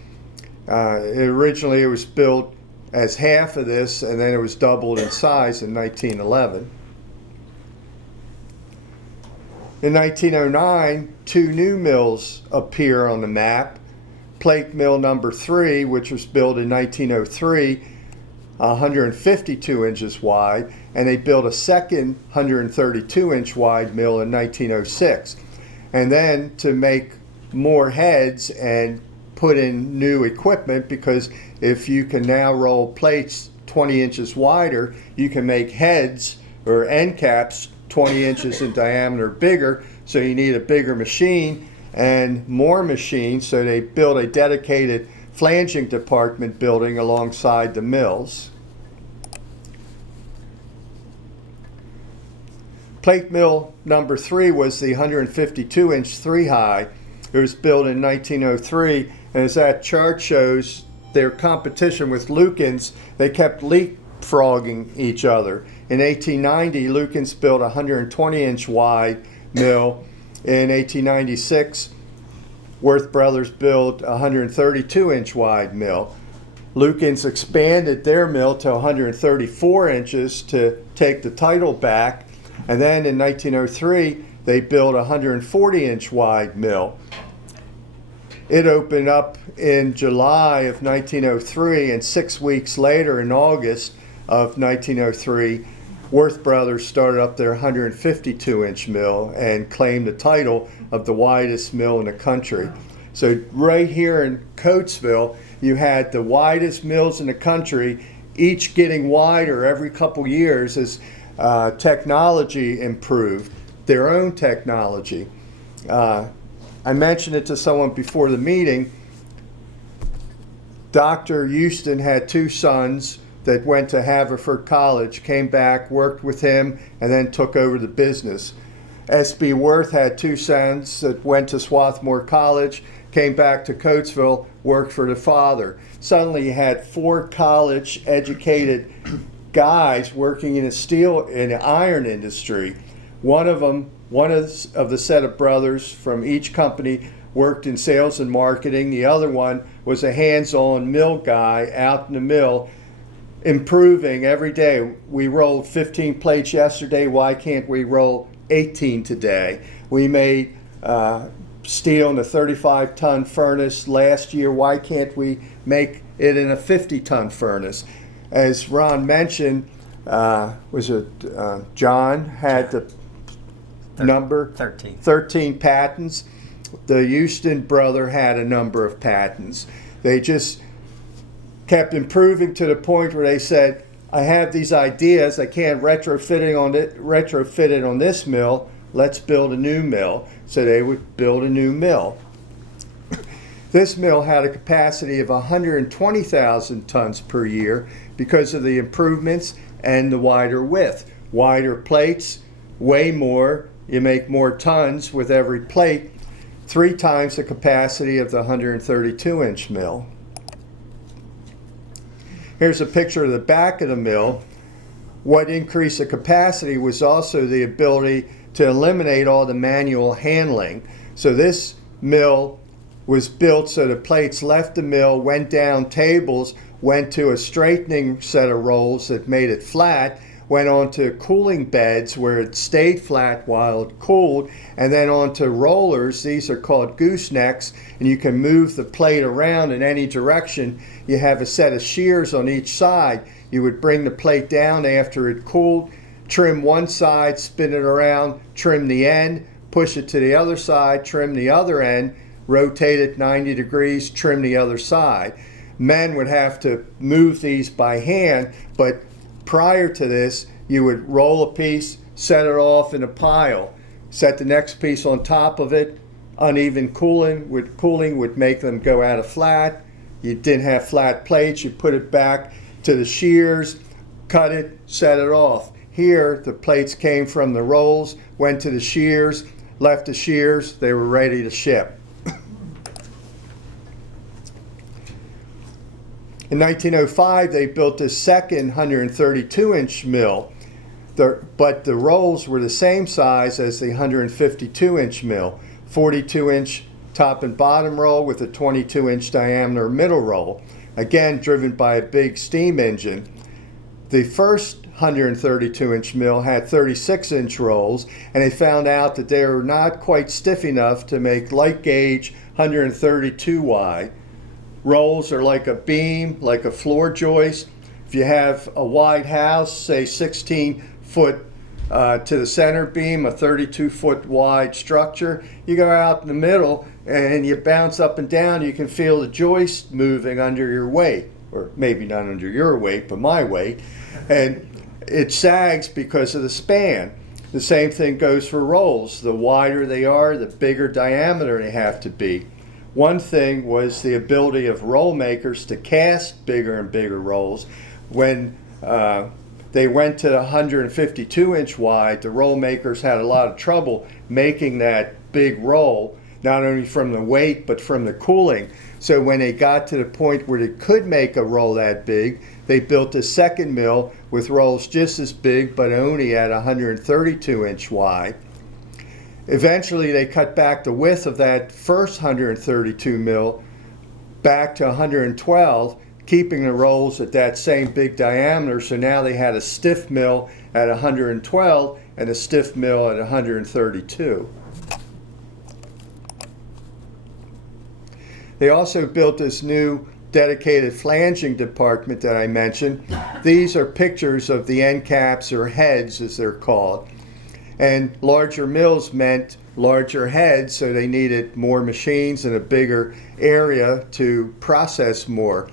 Originally it was built as half of this, and then it was doubled in size in 1911. In 1909, 2 new mills appear on the map. Plate mill number 3, which was built in 1903, 152 inches wide, and they built a second 132-inch wide mill in 1906. And then to make more heads and put in new equipment, because if you can now roll plates 20 inches wider, you can make heads or end caps 20 inches in diameter bigger, so you need a bigger machine and more machines, so they built a dedicated flanging department building alongside the mills. Plate mill number 3 was the 152-inch 3-high. It was built in 1903, and as that chart shows, their competition with Lucan's, they kept leapfrogging each other. In 1890, Lucan's built a 120-inch wide mill. In 1896, Worth Brothers built a 132-inch wide mill. Lucan's expanded their mill to 134 inches to take the title back, and then in 1903, they built a 140-inch wide mill. It opened up in July of 1903, and 6 weeks later, in August of 1903, Worth Brothers started up their 152-inch mill and claimed the title of the widest mill in the country. So right here in Coatesville, you had the widest mills in the country, each getting wider every couple years as technology improved, their own technology. I mentioned it to someone before the meeting. Dr. Houston had 2 sons that went to Haverford College, came back, worked with him, and then took over the business. S.B. Worth had 2 sons that went to Swarthmore College, came back to Coatesville, worked for the father. Suddenly you had 4 college-educated guys working in the iron industry. One of the set of brothers from each company worked in sales and marketing. The other one was a hands-on mill guy out in the mill, improving every day. We rolled 15 plates yesterday. Why can't we roll 18 today? We made steel in a 35-ton furnace last year. Why can't we make it in a 50-ton furnace? As Ron mentioned, John had the number 13 patents. The Houston brother had a number of patents. They just kept improving to the point where they said, I have these ideas, I can't retrofit it on this mill, let's build a new mill. So they would build a new mill. This mill had a capacity of 120,000 tons per year because of the improvements and the wider width. Wider plates, weigh more, you make more tons with every plate, 3 times the capacity of the 132-inch mill. Here's a picture of the back of the mill. What increased the capacity was also the ability to eliminate all the manual handling. So this mill was built so the plates left the mill, went down tables, went to a straightening set of rolls that made it flat, went on to cooling beds where it stayed flat while it cooled, and then onto rollers. These are called goosenecks, and you can move the plate around in any direction. You have a set of shears on each side. You would bring the plate down after it cooled, trim one side, spin it around, trim the end, push it to the other side, trim the other end, rotate it 90 degrees, trim the other side. Men would have to move these by hand, but prior to this, you would roll a piece, set it off in a pile, set the next piece on top of it. Uneven cooling would make them go out of flat. You didn't have flat plates, you put it back to the shears, cut it, set it off. Here, the plates came from the rolls, went to the shears, left the shears, they were ready to ship. In 1905, they built this second 132-inch mill, but the rolls were the same size as the 152-inch mill, 42-inch top and bottom roll with a 22-inch diameter middle roll, again driven by a big steam engine. The first 132-inch mill had 36-inch rolls, and they found out that they were not quite stiff enough to make light gauge 132Y. Rolls are like a beam, like a floor joist. If you have a wide house, say 16 foot to the center beam, a 32-foot wide structure, you go out in the middle and you bounce up and down, you can feel the joist moving under your weight, or maybe not under your weight, but my weight, and it sags because of the span. The same thing goes for rolls. The wider they are, the bigger diameter they have to be. One thing was the ability of roll makers to cast bigger and bigger rolls. When they went to 152-inch wide, the roll makers had a lot of trouble making that big roll, not only from the weight but from the cooling. So when they got to the point where they could make a roll that big, they built a second mill with rolls just as big but only at 132-inch wide. Eventually, they cut back the width of that first 132 mil back to 112, keeping the rolls at that same big diameter. So now they had a stiff mill at 112 and a stiff mill at 132. They also built this new dedicated flanging department that I mentioned. These are pictures of the end caps, or heads as they're called. And larger mills meant larger heads, so they needed more machines and a bigger area to process more.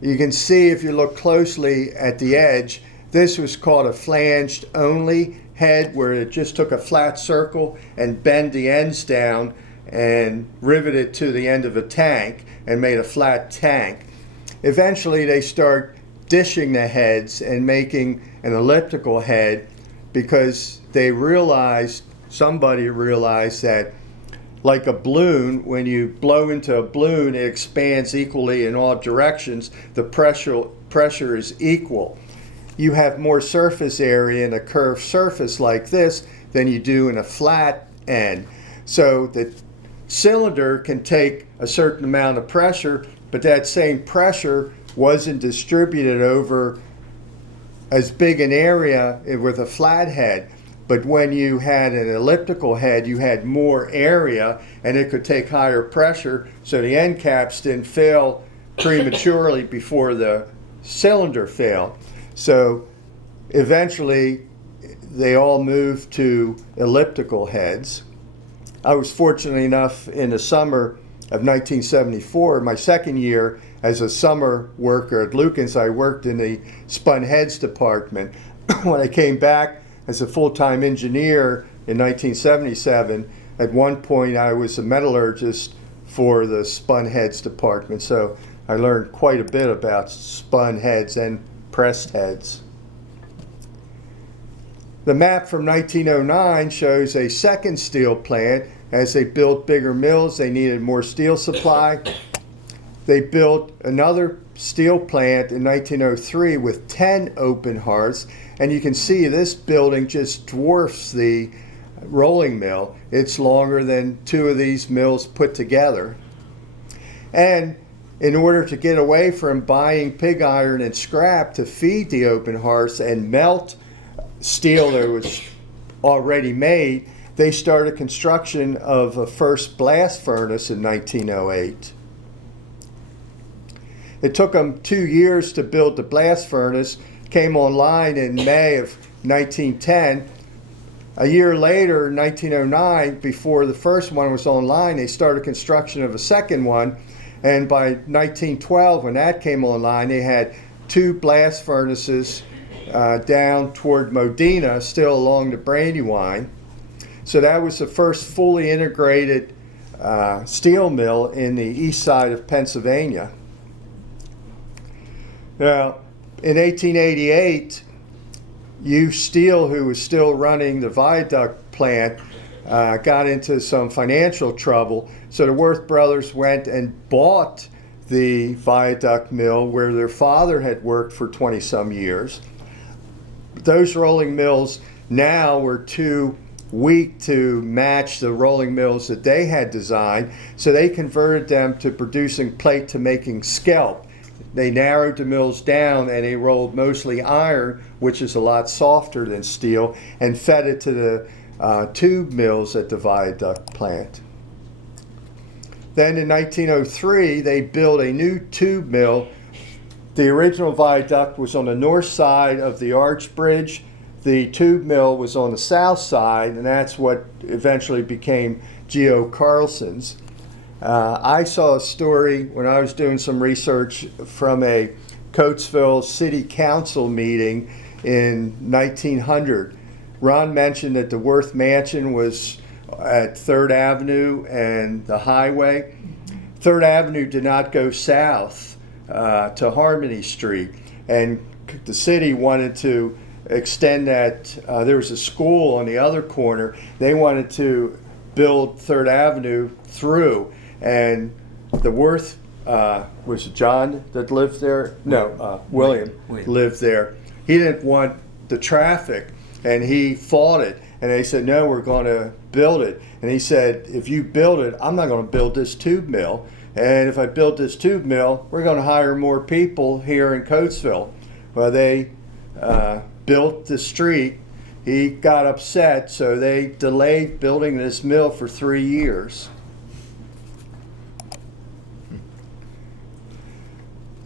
You can see if you look closely at the edge, this was called a flanged only head, where it just took a flat circle and bent the ends down and riveted to the end of a tank and made a flat tank. Eventually they start dishing the heads and making an elliptical head, because they realized, somebody realized, that like a balloon. When you blow into a balloon, it expands equally in all directions. The pressure is equal. You have more surface area in a curved surface like this than you do in a flat end. So the cylinder can take a certain amount of pressure, but that same pressure wasn't distributed over as big an area with a flat head. But when you had an elliptical head, you had more area and it could take higher pressure, so the end caps didn't fail prematurely before the cylinder failed. So eventually they all moved to elliptical heads. I was fortunate enough in the summer of 1974, my second year as a summer worker at Lukens, I worked in the spun heads department. When I came back as a full-time engineer in 1977, at one point I was a metallurgist for the spun heads department, so I learned quite a bit about spun heads and pressed heads. The map from 1909 shows a second steel plant. As they built bigger mills, they needed more steel supply. They built another steel plant in 1903 with 10 open hearths, and you can see this building just dwarfs the rolling mill. It's longer than two of these mills put together. And in order to get away from buying pig iron and scrap to feed the open hearths and melt steel that was already made, they started construction of a first blast furnace in 1908. It took them 2 years to build the blast furnace, came online in May of 1910. A year later, 1909, before the first one was online, they started construction of a second one. And by 1912, when that came online, they had 2 blast furnaces down toward Modena, still along the Brandywine. So that was the first fully integrated steel mill in the east side of Pennsylvania. Now, in 1888, U Steel, who was still running the viaduct plant, got into some financial trouble. So the Worth brothers went and bought the viaduct mill where their father had worked for 20-some years. Those rolling mills now were too weak to match the rolling mills that they had designed, so they converted them to producing plate to making scalp. They narrowed the mills down and they rolled mostly iron, which is a lot softer than steel, and fed it to the tube mills at the viaduct plant. Then in 1903, they built a new tube mill. The original viaduct was on the north side of the arch bridge. The tube mill was on the south side, and that's what eventually became Geo Carlson's. I saw a story when I was doing some research from a Coatesville City Council meeting in 1900. Ron mentioned that the Worth Mansion was at 3rd Avenue and the highway. 3rd Avenue did not go south to Harmony Street, and the city wanted to extend that. There was a school on the other corner. They wanted to build 3rd Avenue through, and the Worth, was it John that lived there? No, William lived there. He didn't want the traffic, and he fought it, and they said, no, we're going to build it. And he said, if you build it, I'm not going to build this tube mill, and if I build this tube mill, we're going to hire more people here in Coatesville. Well, they built the street. He got upset, so they delayed building this mill for 3 years.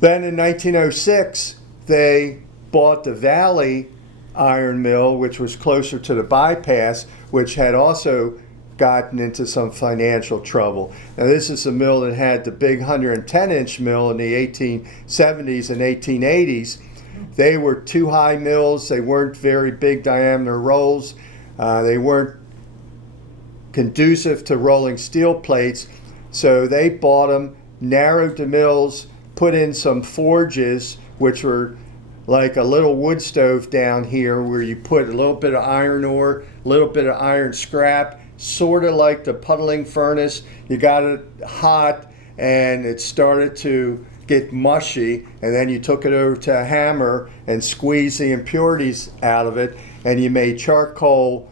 Then in 1906, they bought the Valley Iron Mill, which was closer to the bypass, which had also gotten into some financial trouble. Now, this is a mill that had the big 110-inch mill in the 1870s and 1880s. They were too high mills. They weren't very big diameter rolls. They weren't conducive to rolling steel plates. So they bought them, narrowed the mills, put in some forges, which were like a little wood stove down here where you put a little bit of iron ore, a little bit of iron scrap, sort of like the puddling furnace. You got it hot and it started to get mushy, and then you took it over to a hammer and squeezed the impurities out of it, and you made charcoal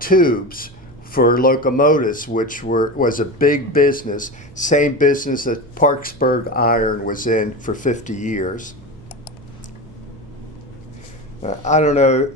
tubes for locomotives, which was a big business, same business that Parkersburg Iron was in for 50 years. I don't know,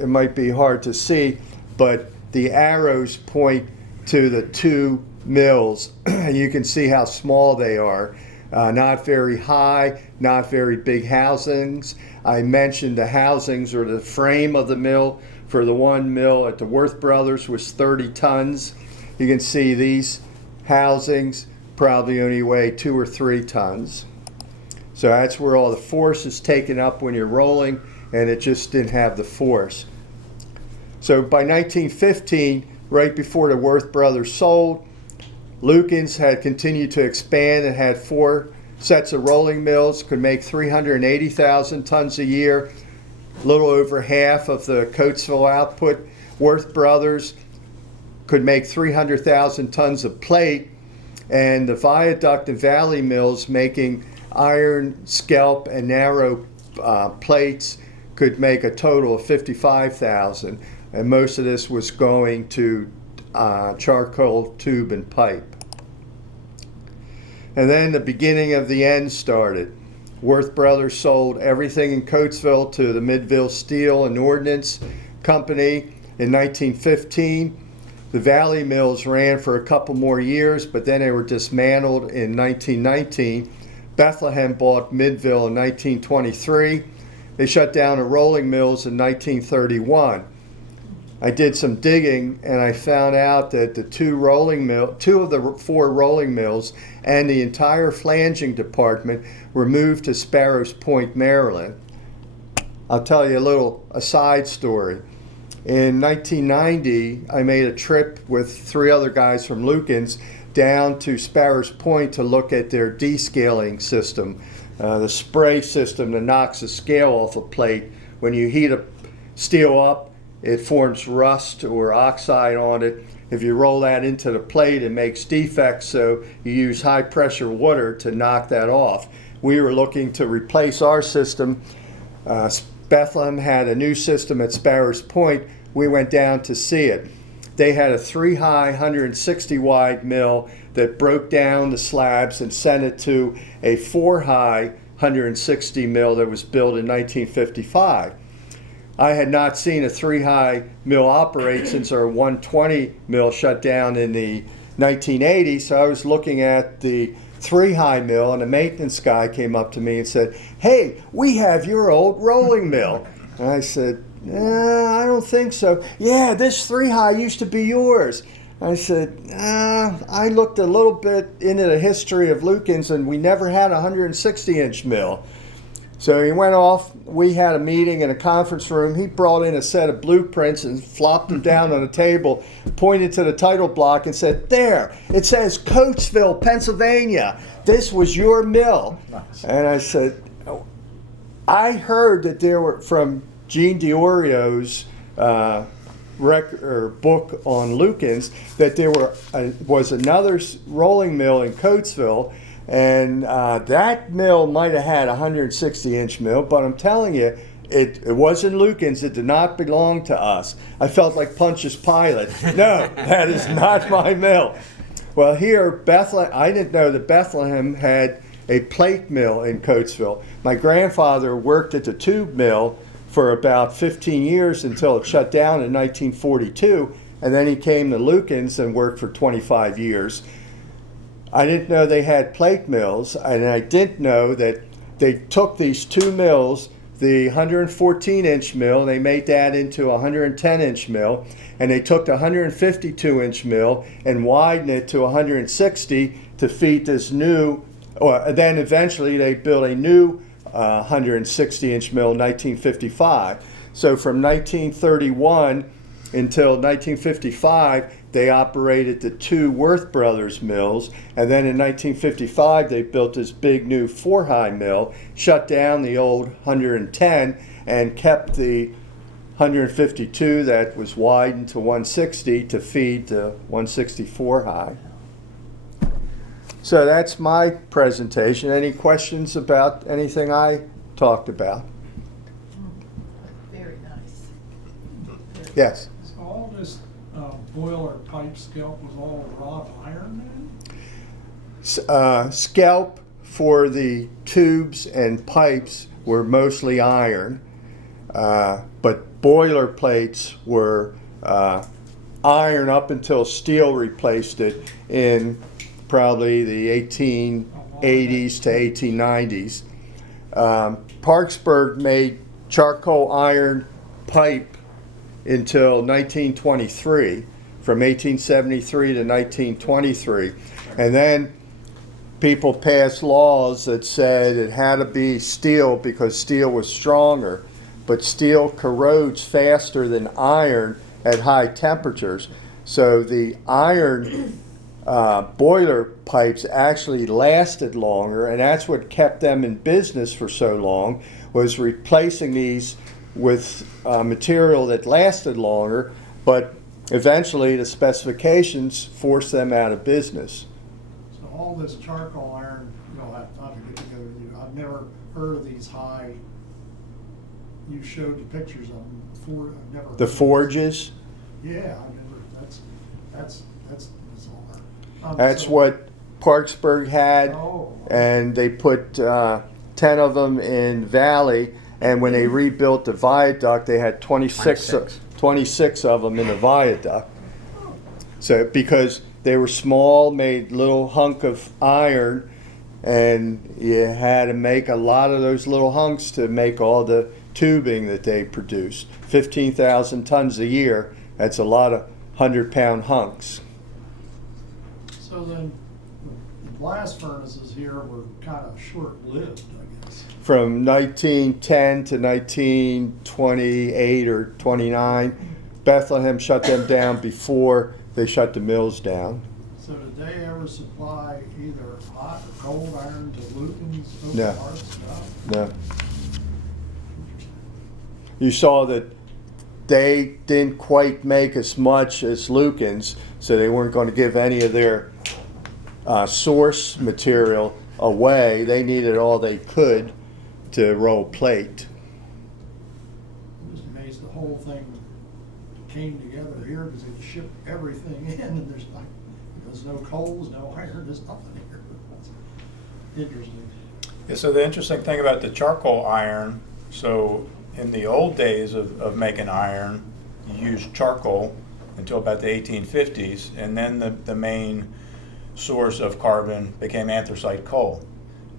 it might be hard to see, but the arrows point to the two mills. You can see how small they are. Not very high, not very big housings. I mentioned the housings or the frame of the mill. For the one mill at the Worth Brothers was 30 tons. You can see these housings probably only weigh 2 or 3 tons. So that's where all the force is taken up when you're rolling, and it just didn't have the force. So by 1915, right before the Worth Brothers sold, Lukens had continued to expand and had 4 sets of rolling mills, could make 380,000 tons a year, a little over half of the Coatesville output. Worth Brothers could make 300,000 tons of plate, and the Viaduct and Valley mills making iron, scalp, and narrow plates could make a total of 55,000, and most of this was going to charcoal tube and pipe. And then the beginning of the end started. Worth Brothers sold everything in Coatesville to the Midville Steel and Ordnance Company in 1915. The Valley mills ran for a couple more years, but then they were dismantled in 1919. Bethlehem bought Midville in 1923. They shut down the rolling mills in 1931. I did some digging and I found out that the 2 of the 4 rolling mills and the entire flanging department were moved to Sparrows Point, Maryland. I'll tell you a little aside story. In 1990, I made a trip with 3 other guys from Lukens down to Sparrows Point to look at their descaling system, the spray system that knocks the scale off a plate. When you heat a steel up, it forms rust or oxide on it. If you roll that into the plate, it makes defects, so you use high pressure water to knock that off. We were looking to replace our system. Bethlehem had a new system at Sparrows Point. We went down to see it. They had a 3-high, 160 wide mill that broke down the slabs and sent it to a 4-high, 160 mill that was built in 1955. I had not seen a 3-high mill operate since our 120 mill shut down in the 1980s, so I was looking at the 3-high mill, and a maintenance guy came up to me and said, "Hey, we have your old rolling mill." And I said, "I don't think so." "Yeah, this 3-high used to be yours." I said, I looked a little bit into the history of Lukens, and we never had a 160-inch mill. So he went off. We had a meeting in a conference room. He brought in a set of blueprints and flopped them down on the table, pointed to the title block and said, "There, it says Coatesville, Pennsylvania. This was your mill." And I said, I heard that there were, from Gene Diorio's book on Lukens, that there was another rolling mill in Coatesville, and that mill might have had a 160-inch mill, but I'm telling you, it wasn't Lukens. It did not belong to us. I felt like Pontius Pilate. No, that is not my mill. Well, here, Bethlehem, I didn't know that Bethlehem had a plate mill in Coatesville. My grandfather worked at the tube mill for about 15 years until it shut down in 1942, and then he came to Lukens and worked for 25 years. I didn't know they had plate mills, and I didn't know that they took these 2 mills, the 114-inch mill, they made that into a 110-inch mill, and they took the 152-inch mill and widened it to 160 to feed this new, or then eventually they built a new 160-inch mill in 1955. So from 1931 until 1955, they operated the 2 Worth Brothers mills, and then in 1955 they built this big new 4-high mill, shut down the old 110, and kept the 152 that was widened to 160 to feed the 164 high. So that's my presentation. Any questions about anything I talked about? Very nice. Yes. So all this boiler pipe scalp was all wrought iron then? Scalp for the tubes and pipes were mostly iron, but boiler plates were iron up until steel replaced it in probably the 1880s to 1890s. Parksburg made charcoal iron pipe until 1923, from 1873 to 1923. And then people passed laws that said it had to be steel because steel was stronger. But steel corrodes faster than iron at high temperatures. So the iron boiler pipes actually lasted longer, and that's what kept them in business for so long, was replacing these with material that lasted longer, but eventually the specifications forced them out of business. So all this charcoal iron, you'll have time to get together with you. I've never heard of these high, you showed the pictures of them before. I've never heard The of forges, these. Yeah, I've never, that's bizarre. that's So- what Parksburg had, Oh. and they put 10 of them in Valley, and when they rebuilt the viaduct, they had 26 of them in the viaduct. So because they were small, made little hunk of iron, and you had to make a lot of those little hunks to make all the tubing that they produced. 15,000 tons a year, that's a lot of 100-pound hunks. So then, the blast furnaces here were kind of short-lived, I guess. From 1910 to 1928 or 29, Bethlehem shut them down before they shut the mills down. So did they ever supply either hot or cold iron to Lucan's open No. heart stuff? No. You saw that they didn't quite make as much as Lucan's, so they weren't going to give any of their source material away. They needed all they could to roll plate. I'm just amazed the whole thing came together here because they shipped everything in and there's no coals, no iron, there's nothing here. That's interesting. Yeah, so the interesting thing about the charcoal iron, so in the old days of making iron, you used charcoal until about the 1850s, and then the main source of carbon became anthracite coal.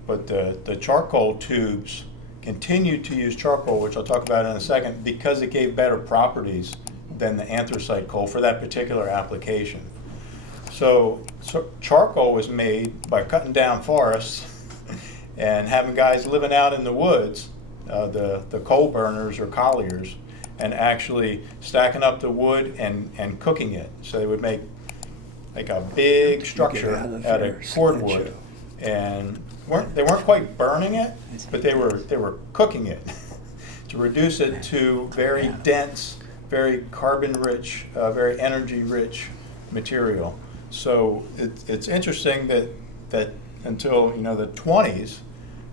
But the charcoal tubes continued to use charcoal, which I'll talk about in a second, because it gave better properties than the anthracite coal for that particular application. So charcoal was made by cutting down forests and having guys living out in the woods, the coal burners or colliers, and actually stacking up the wood and cooking it. So they would make like a big structure out of cordwood, and they weren't quite burning it, but they were cooking it to reduce it to very dense, very carbon-rich, very energy-rich material. So it's interesting that until the 20s,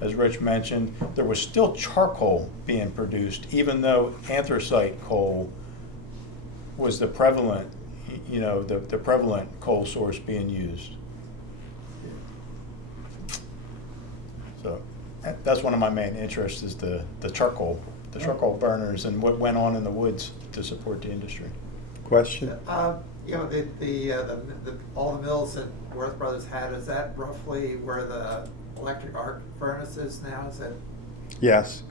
as Rich mentioned, there was still charcoal being produced, even though anthracite coal was the prevalent, the prevalent coal source being used. So that's one of my main interests, is the charcoal burners and what went on in the woods to support the industry. Question? All the mills that Worth Brothers had, is that roughly where the electric arc furnace is now? Is that? Yes.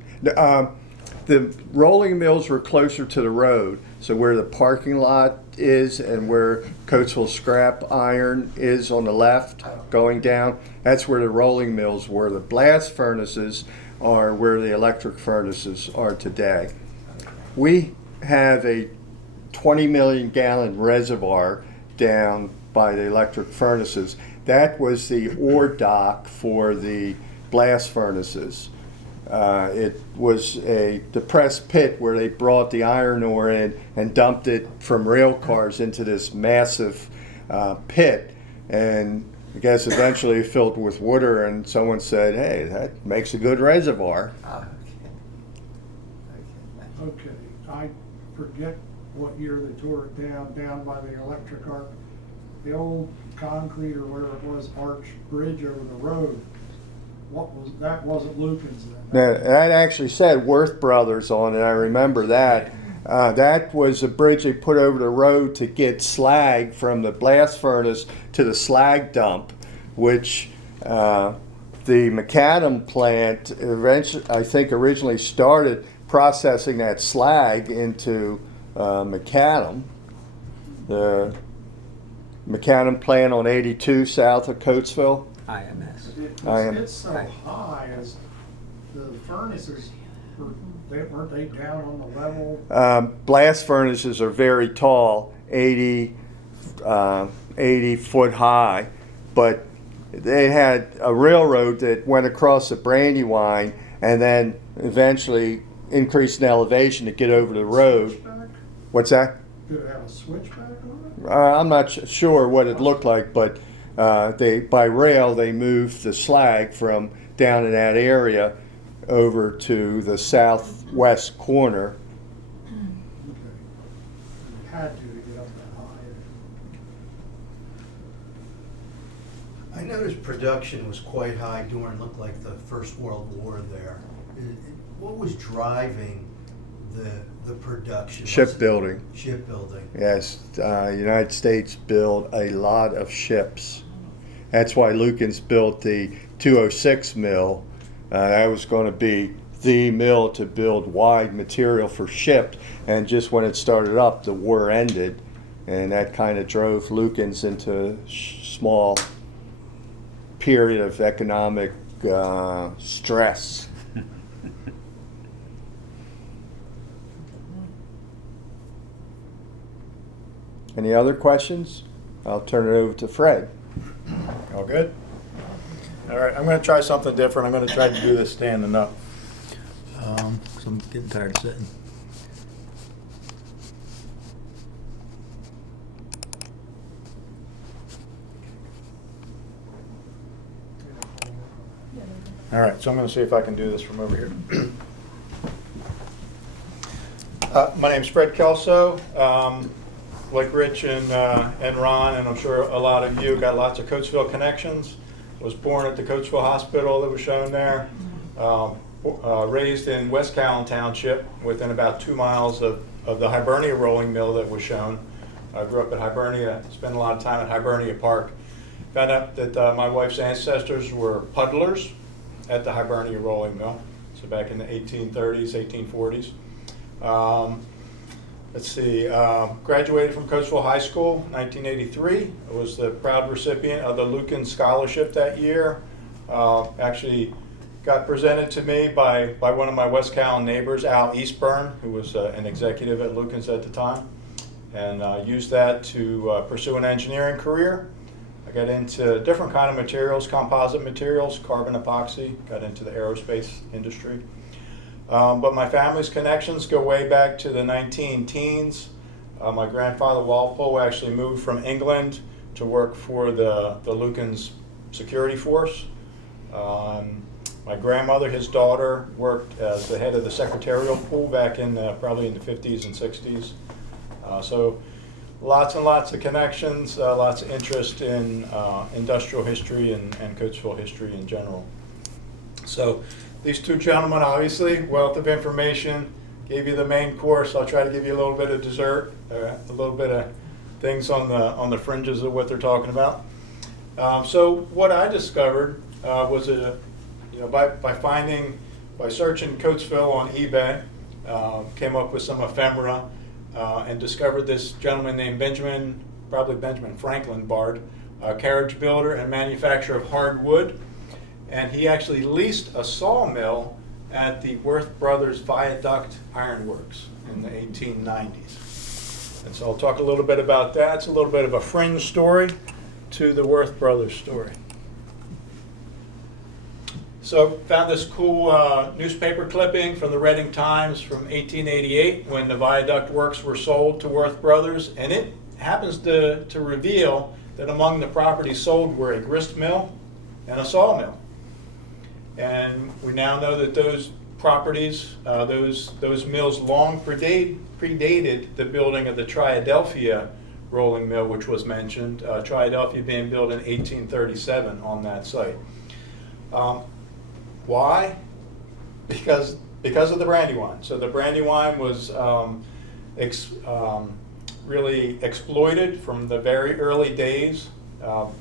The rolling mills were closer to the road, so where the parking lot is and where Coatesville scrap iron is on the left going down, that's where the rolling mills were. The blast furnaces are where the electric furnaces are today. We have a 20 million gallon reservoir down by the electric furnaces. That was the ore dock for the blast furnaces. It was a depressed pit where they brought the iron ore in and dumped it from rail cars into this massive pit, and I guess eventually filled with water, and someone said, hey, that makes a good reservoir. Okay, I forget what year they tore it down by the electric arc. The old concrete or where it was arch bridge over the road. That wasn't Lucan's then? That actually said Worth Brothers on it, I remember that. That was a bridge they put over the road to get slag from the blast furnace to the slag dump, which the macadam plant eventually, I think, originally started processing that slag into macadam. The macadam plant on 82 south of Coatesville. IMS. It's so high as the furnaces, weren't they down on the level? Blast furnaces are very tall, 80 foot high, but they had a railroad that went across the Brandywine and then eventually increased in elevation to get over the road. Switchback? What's that? Did it have a switchback on it? I'm not sure what it looked like, but by rail they moved the slag from down in that area over to the southwest corner. Okay. You had to get up that high. I noticed production was quite high during, looked like the First World War there. What was driving the production? Shipbuilding. Shipbuilding. Yes, United States built a lot of ships. That's why Lucan's built the 206 mill. That was going to be the mill to build wide material for ships. And just when it started up, the war ended. And that kind of drove Lucan's into a small period of economic stress. Any other questions? I'll turn it over to Fred. All good? All right, I'm going to try something different. I'm going to try to do this standing up. 'Cause I'm getting tired of sitting. All right, so I'm going to see if I can do this from over here. My name's Fred Kelso. Like Rich and Ron, and I'm sure a lot of you got lots of Coatesville connections. Was born at the Coatesville Hospital that was shown there. Raised in West Callan Township, within about 2 miles of the Hibernia rolling mill that was shown. I grew up at Hibernia, spent a lot of time at Hibernia Park. Found out that my wife's ancestors were puddlers at the Hibernia rolling mill, so back in the 1830s, 1840s. Let's see, graduated from Coatesville High School, 1983. I was the proud recipient of the Lucan Scholarship that year. Actually got presented to me by one of my West Callan neighbors, Al Eastburn, who was an executive at Lucan's at the time, and used that to pursue an engineering career. I got into different kind of materials, composite materials, carbon epoxy, got into the aerospace industry. But my family's connections go way back to the 19-teens. My grandfather Walpole actually moved from England to work for the Lucan's security force. My grandmother, his daughter, worked as the head of the secretarial pool back in probably in the 50s and 60s. So lots and lots of connections, lots of interest in industrial history and Coatesville history in general. So these two gentlemen, obviously, wealth of information, gave you the main course. I'll try to give you a little bit of dessert, a little bit of things on the fringes of what they're talking about. So what I discovered was by searching Coatesville on eBay, came up with some ephemera and discovered this gentleman named Benjamin Franklin Bard, a carriage builder and manufacturer of hardwood. And he actually leased a sawmill at the Worth Brothers Viaduct Iron Works in the 1890s. And so I'll talk a little bit about that. It's a little bit of a fringe story to the Worth Brothers story. So found this cool newspaper clipping from the Reading Times from 1888 when the viaduct works were sold to Worth Brothers, and it happens to reveal that among the properties sold were a grist mill and a sawmill. And we now know that those properties, those mills long predated the building of the Triadelphia rolling mill, which was mentioned, Triadelphia being built in 1837 on that site. Why? Because of the Brandywine. So the Brandywine was really exploited from the very early days,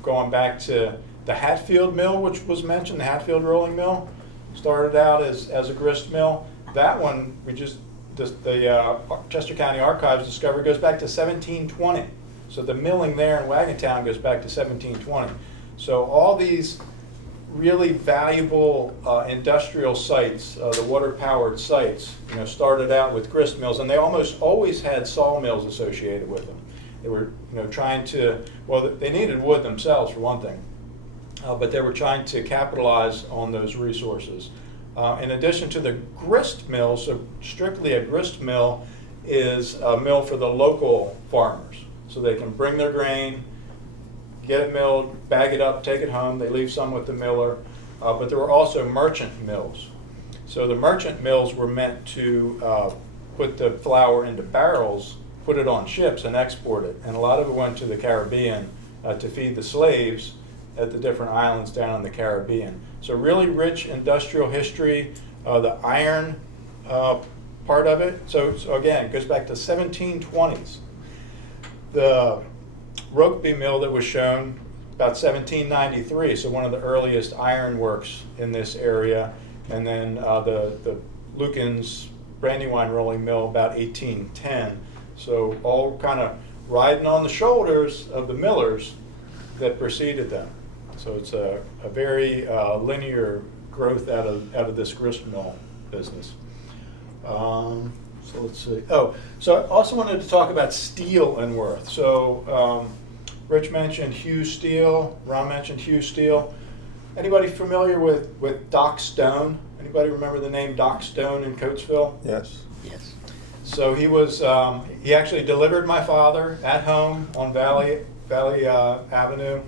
going back to the Hatfield mill, which was mentioned, the Hatfield rolling mill, started out as a grist mill. That one, the Chester County Archives discovered goes back to 1720. So the milling there in Wagontown goes back to 1720. So all these really valuable industrial sites, the water-powered sites, started out with grist mills, and they almost always had sawmills associated with them. They were, trying to, well, they needed wood themselves for one thing, but they were trying to capitalize on those resources. In addition to the grist mill, so strictly a grist mill is a mill for the local farmers, so they can bring their grain, get it milled, bag it up, take it home. They leave some with the miller. But there were also merchant mills. So the merchant mills were meant to put the flour into barrels, put it on ships, and export it. And a lot of it went to the Caribbean to feed the slaves at the different islands down in the Caribbean. So really rich industrial history, the iron part of it. So again, it goes back to 1720s. The Rokeby mill that was shown about 1793, so one of the earliest iron works in this area, and then the Lukens Brandywine rolling mill about 1810. So all kind of riding on the shoulders of the millers that preceded them. So it's a very linear growth out of this grist mill business. So let's see. Oh, so I also wanted to talk about steel in Worth. So Rich mentioned Hughes Steel. Ron mentioned Hughes Steel. Anybody familiar with Doc Stone? Anybody remember the name Doc Stone in Coatesville? Yes. Yes. So he was. He actually delivered my father at home on Valley Avenue,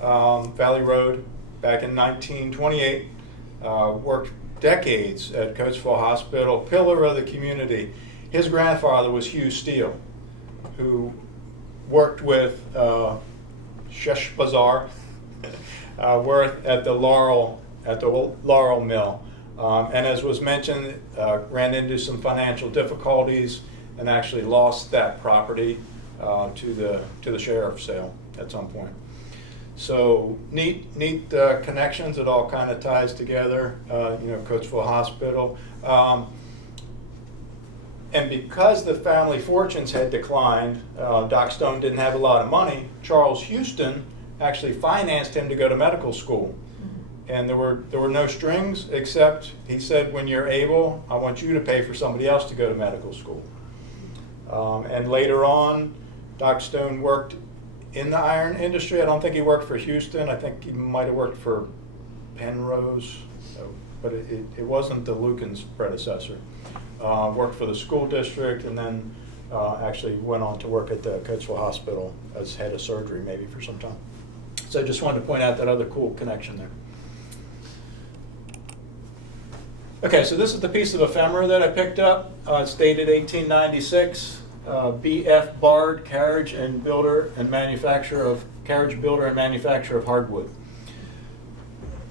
Valley Road, back in 1928. Worked decades at Coatesville Hospital, pillar of the community. His grandfather was Hugh Steele, who worked with Shesh Bazaar, Worth at the Laurel Mill, and as was mentioned, ran into some financial difficulties and actually lost that property to the sheriff's sale at some point. So neat connections. It all kind of ties together. Coatesville Hospital. And because the family fortunes had declined, Doc Stone didn't have a lot of money. Charles Houston actually financed him to go to medical school. And there were no strings, except he said, when you're able, I want you to pay for somebody else to go to medical school. And later on, Doc Stone worked in the iron industry. I don't think he worked for Houston. I think he might have worked for Penrose, but it wasn't the Lukens predecessor. Worked for the school district, and then actually went on to work at the Coatesville Hospital as head of surgery maybe for some time. So I just wanted to point out that other cool connection there. Okay, so this is the piece of ephemera that I picked up. It's dated 1896. B.F. Bard, carriage builder and manufacturer of hardwood.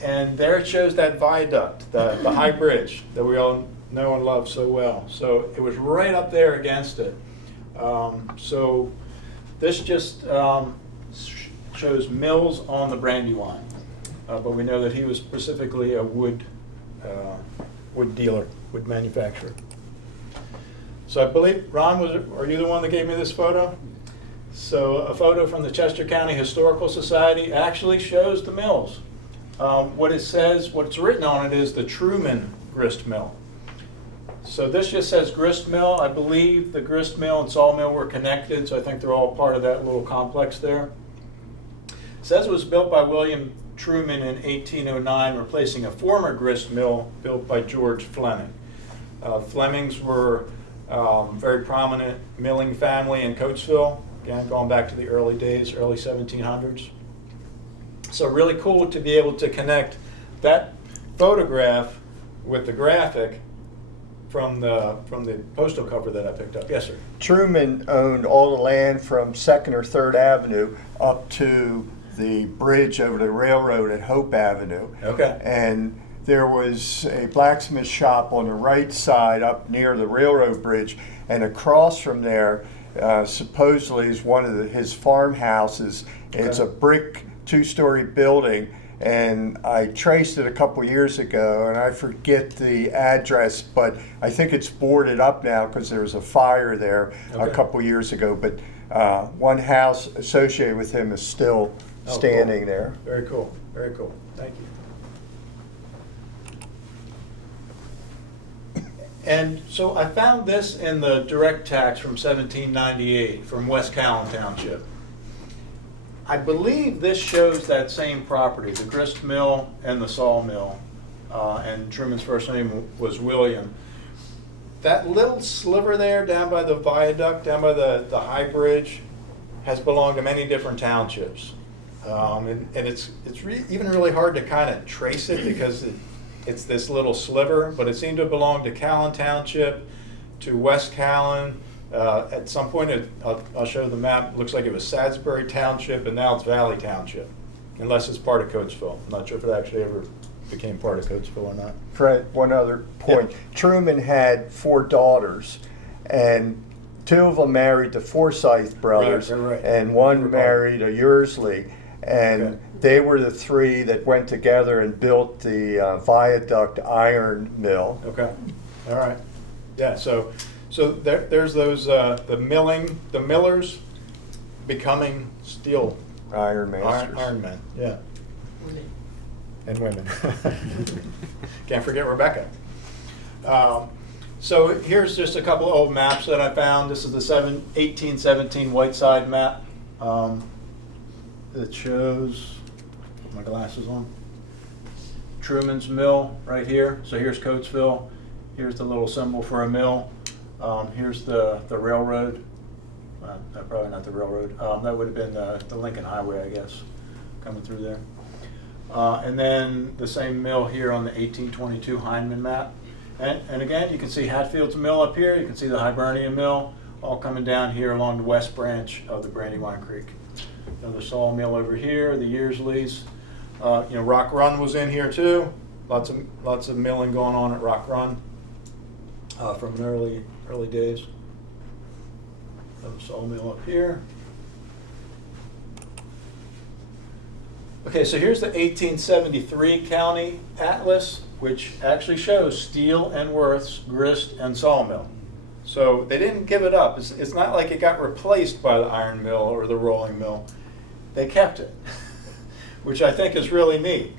And there it shows that viaduct, the high bridge that we all know and love so well. So it was right up there against it. So this just shows mills on the Brandywine, but we know that he was specifically a wood dealer, wood manufacturer. So I believe, Ron, are you the one that gave me this photo? So a photo from the Chester County Historical Society actually shows the mills. What's written on it is the Truman Grist Mill. So this just says grist mill. I believe the grist mill and sawmill were connected, so I think they're all part of that little complex there. It says it was built by William Truman in 1809, replacing a former grist mill built by George Fleming. Flemings were very prominent milling family in Coatesville, again going back to the early days, early 1700s. So really cool to be able to connect that photograph with the graphic from the postal cover that I picked up. Yes, sir. Truman owned all the land from 2nd or 3rd Avenue up to the bridge over the railroad at Hope Avenue. Okay. And there was a blacksmith shop on the right side up near the railroad bridge, and across from there supposedly is one of his farmhouses. It's a brick 2-story building, and I traced it a couple years ago, and I forget the address, but I think it's boarded up now because there was a fire there a couple years ago. But one house associated with him is still standing there. Very cool. Very cool. Thank you. And so I found this in the direct tax from 1798 from West Callan Township. I believe this shows that same property, the grist mill and the sawmill, and Truman's first name was William. That little sliver there down by the viaduct, down by the high bridge, has belonged to many different townships. And it's even really hard to kind of trace it because it's this little sliver, but it seemed to belong to Callan Township, to West Callan. At some point, I'll show the map, looks like it was Salisbury Township, and now it's Valley Township, unless it's part of Coatesville. I'm not sure if it actually ever became part of Coatesville or not. Fred, one other point. Yeah. Truman had 4 daughters, and 2 of them married the Forsyth brothers, right. and one married a Yearsley. And they were the 3 that went together and built the viaduct iron mill. Okay, all right. Yeah, so there's those, the millers becoming steel Iron masters. Iron men, yeah. And women. Can't forget Rebecca. So here's just a couple of old maps that I found. This is the 1817 Whiteside map. It shows, put my glasses on, Truman's Mill right here. So here's Coatesville. Here's the little symbol for a mill. Here's the railroad. Probably not the railroad. That would have been the Lincoln Highway, I guess, coming through there. And then the same mill here on the 1822 Heineman map. And again, you can see Hatfield's Mill up here. You can see the Hibernian Mill all coming down here along the west branch of the Brandywine Creek. Another sawmill over here, the Yearsleys. Rock Run was in here too. Lots of milling going on at Rock Run from an early days. Another sawmill up here. Okay, so here's the 1873 county atlas, which actually shows Steel and Worth's grist and sawmill. So they didn't give it up. It's not like it got replaced by the iron mill or the rolling mill. They kept it, which I think is really neat.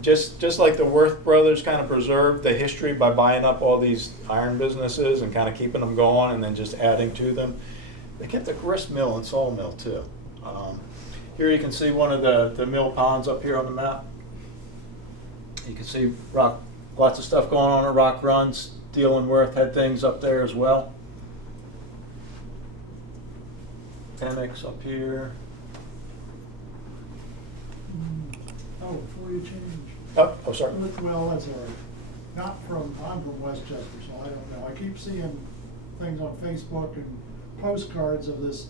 Just like the Worth brothers kind of preserved the history by buying up all these iron businesses and kind of keeping them going and then just adding to them, they kept the grist mill and sawmill too. Here you can see one of the mill ponds up here on the map. You can see lots of stuff going on at Rock Run. Steel and Worth had things up there as well. Pemex up here. Oh, before you change. Oh, sorry. Well, that's all right. I'm from Westchester, so I don't know. I keep seeing things on Facebook and postcards of this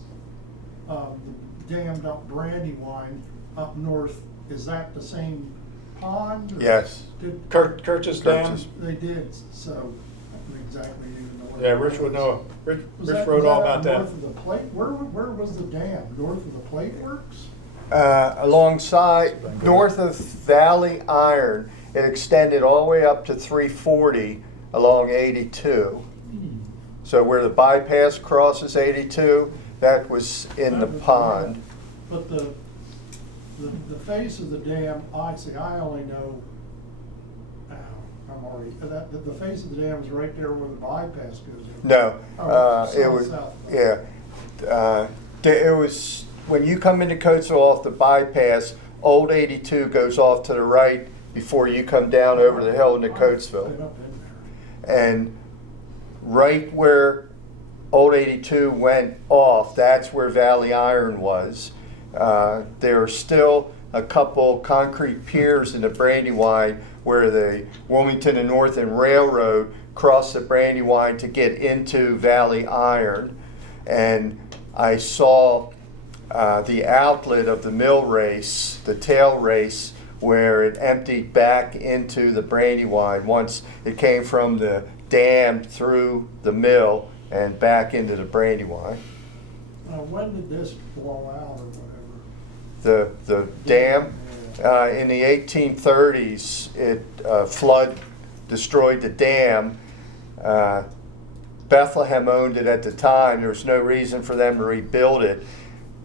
dammed up Brandywine up north. Is that the same pond? Yes. Kirch's Dam. They did, so I don't exactly even know what. Yeah, Rich would know. Rich Was wrote all that about that. North of the plate? Where was the dam? North of the plate works? Alongside, north of Valley Iron, it extended all the way up to 340 along 82. So where the bypass crosses 82, that was in the pond. But the face of the dam, I only know, I'm already, the face of the dam is right there where the bypass goes in. No, it south, was, south. yeah. It was, when you come into Coatesville off the bypass, Old 82 goes off to the right before you come down over the hill into Been Coatesville. up in there. And right where Old 82 went off, that's where Valley Iron was. There are still a couple concrete piers in the Brandywine where the Wilmington and Northern Railroad crossed the Brandywine to get into Valley Iron. And I saw the outlet of the mill race, the tail race, where it emptied back into the Brandywine once it came from the dam through the mill and back into the Brandywine. When did this blow out or whatever? The dam, in the 1830s, it flood destroyed the dam. Bethlehem owned it at the time. There was no reason for them to rebuild it.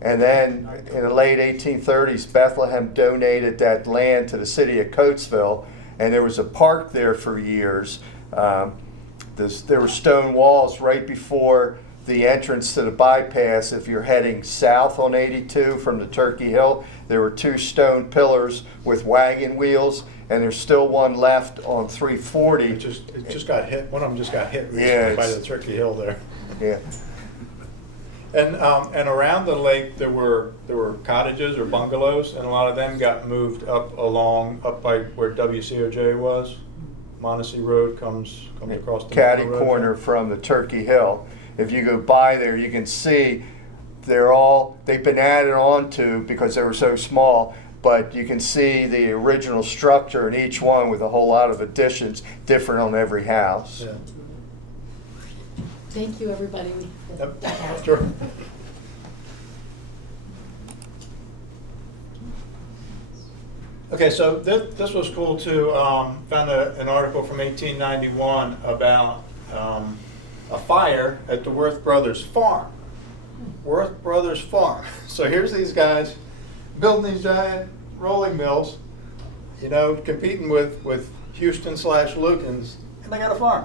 And then in the late 1830s, Bethlehem donated that land to the city of Coatesville, and there was a park there for years. There were stone walls right before the entrance to the bypass. If you're heading south on 82 from the Turkey Hill, there were 2 stone pillars with wagon wheels, and there's still one left on 340. It just got hit. One of them just got hit recently Yeah, by the Turkey Hill there. Yeah. And around the lake there were cottages or bungalows, and a lot of them got moved up by where WCOJ was. Montesey Road comes across the Caddy road corner there. from the Turkey Hill. If you go by there, you can see they've been added on to because they were so small, but you can see the original structure in each one with a whole lot of additions, different on every house. Yeah. Thank you, everybody. Yep. Sure. Okay, so this was cool too. Found an article from 1891 about a fire at the Worth Brothers farm. Worth Brothers farm. So here's these guys building these giant rolling mills, you know, competing with Houston/Lukens, and they got a farm.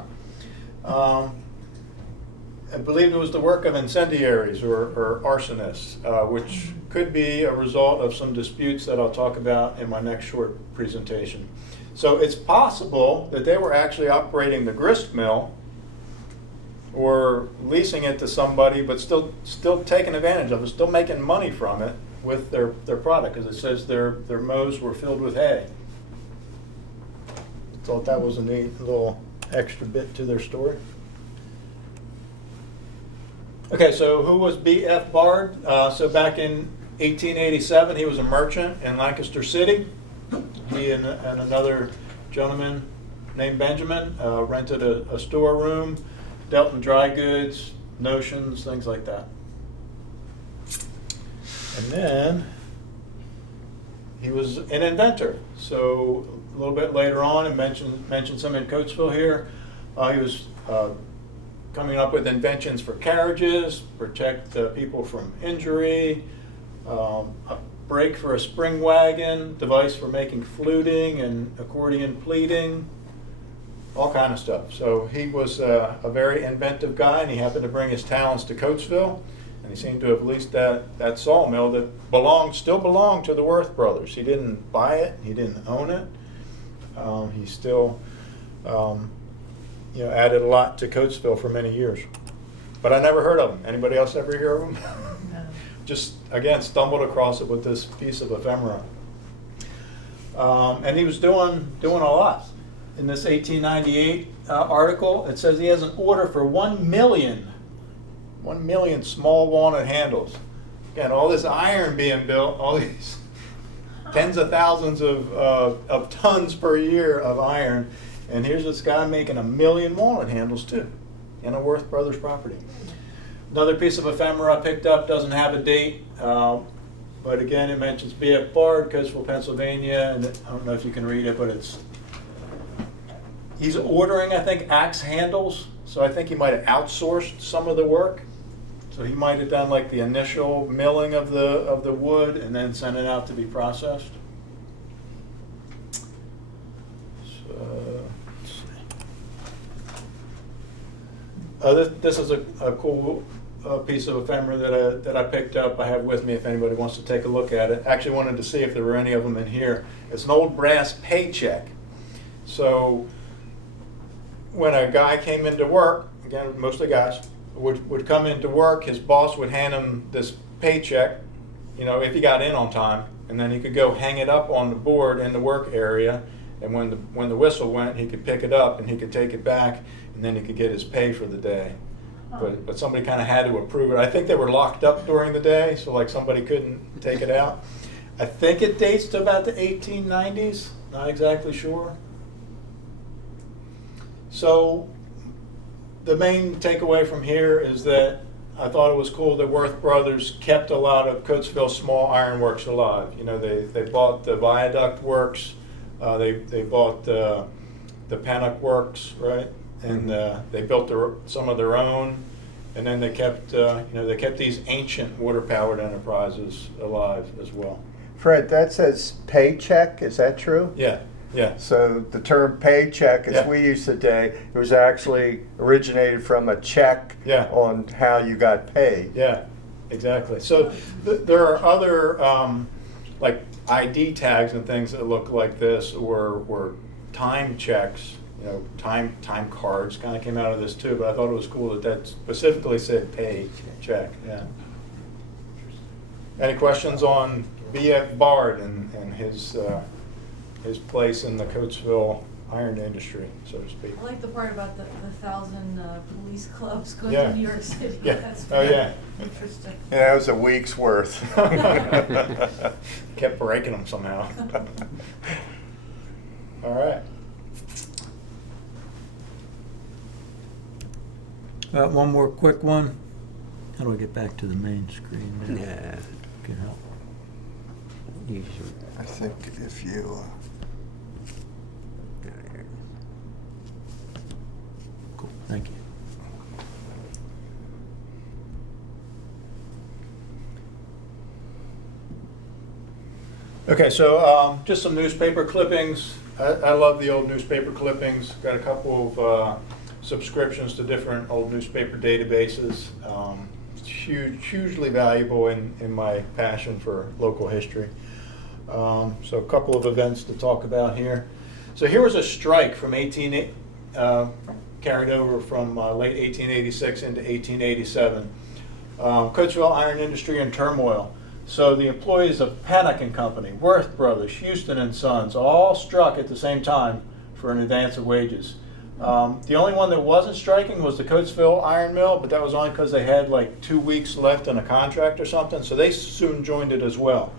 I believe it was the work of incendiaries or arsonists, which could be a result of some disputes that I'll talk about in my next short presentation. So it's possible that they were actually operating the grist mill or leasing it to somebody, but still taking advantage of it, still making money from it with their product, because it says their mows were filled with hay. Thought that was a neat little extra bit to their story. Okay, so who was B.F. Bard? So back in 1887, he was a merchant in Lancaster City. He and another gentleman named Benjamin rented a storeroom, dealt in dry goods, notions, things like that. And then he was an inventor. So a little bit later on, and mentioned some in Coatesville here, he was coming up with inventions for carriages, protect people from injury, a brake for a spring wagon, device for making fluting and accordion pleating, all kind of stuff. So he was a very inventive guy, and he happened to bring his talents to Coatesville, and he seemed to have leased that sawmill that still belonged to the Worth brothers. He didn't buy it, he didn't own it. He still added a lot to Coatesville for many years. But I never heard of him. Anybody else ever hear of him? No. Just, again, stumbled across it with this piece of ephemera. And he was doing a lot. In this 1898 article, it says he has an order for 1 million small walnut handles. Again, all this iron being built, all these tens of thousands of tons per year of iron. And here's this guy making 1 million walnut handles too, in a Worth Brothers property. Another piece of ephemera I picked up, doesn't have a date, but again it mentions B.F. Bard, Coatesville, Pennsylvania, and I don't know if you can read it, but he's ordering, I think, axe handles, so I think he might have outsourced some of the work. So he might have done like the initial milling of the wood and then sent it out to be processed. This is a cool piece of ephemera that I picked up. I have with me if anybody wants to take a look at it. Actually wanted to see if there were any of them in here. It's an old brass paycheck. So when a guy came into work, again, mostly guys, would come into work, his boss would hand him this paycheck, you know, if he got in on time, and then he could go hang it up on the board in the work area, and when the whistle went, he could pick it up and he could take it back, and then he could get his pay for the day. But somebody kind of had to approve it. I think they were locked up during the day, so like somebody couldn't take it out. I think it dates to about the 1890s, not exactly sure. So the main takeaway from here is that I thought it was cool that Worth Brothers kept a lot of Coatesville small iron works alive. You know, they bought the viaduct works, they bought the Pennock works, right? And they built some of their own, and then they kept, you know, they kept these ancient water-powered enterprises alive as well. Fred, that says paycheck, is that true? Yeah, yeah. So the term paycheck, as we use today, it was actually originated from a check on how you got paid. Yeah, exactly. So there are other like ID tags and things that look like this, or time checks. You know, time cards kind of came out of this too, but I thought it was cool that specifically said pay check. Yeah. Any questions on B.F. Bard and his place in the Coatesville iron industry, so to speak? I like the part about the 1,000 police clubs going Yeah. to New York City. Yeah. That's interesting. Yeah, that was a week's worth. Kept breaking them somehow. All right. One more quick one. How do I get back to the main screen now? Yeah. Can help. Usually. I think if you... Cool, thank you. Okay, so just some newspaper clippings. I love the old newspaper clippings. Got a couple of subscriptions to different old newspaper databases. It's hugely valuable in my passion for local history. So a couple of events to talk about here. So here was a strike from carried over from late 1886 into 1887. Coatesville iron industry in turmoil. So the employees of Pennock and Company, Worth Brothers, Houston and Sons, all struck at the same time for an advance of wages. The only one that wasn't striking was the Coatesville Iron Mill, but that was only because they had like 2 weeks left in a contract or something, so they soon joined it as well.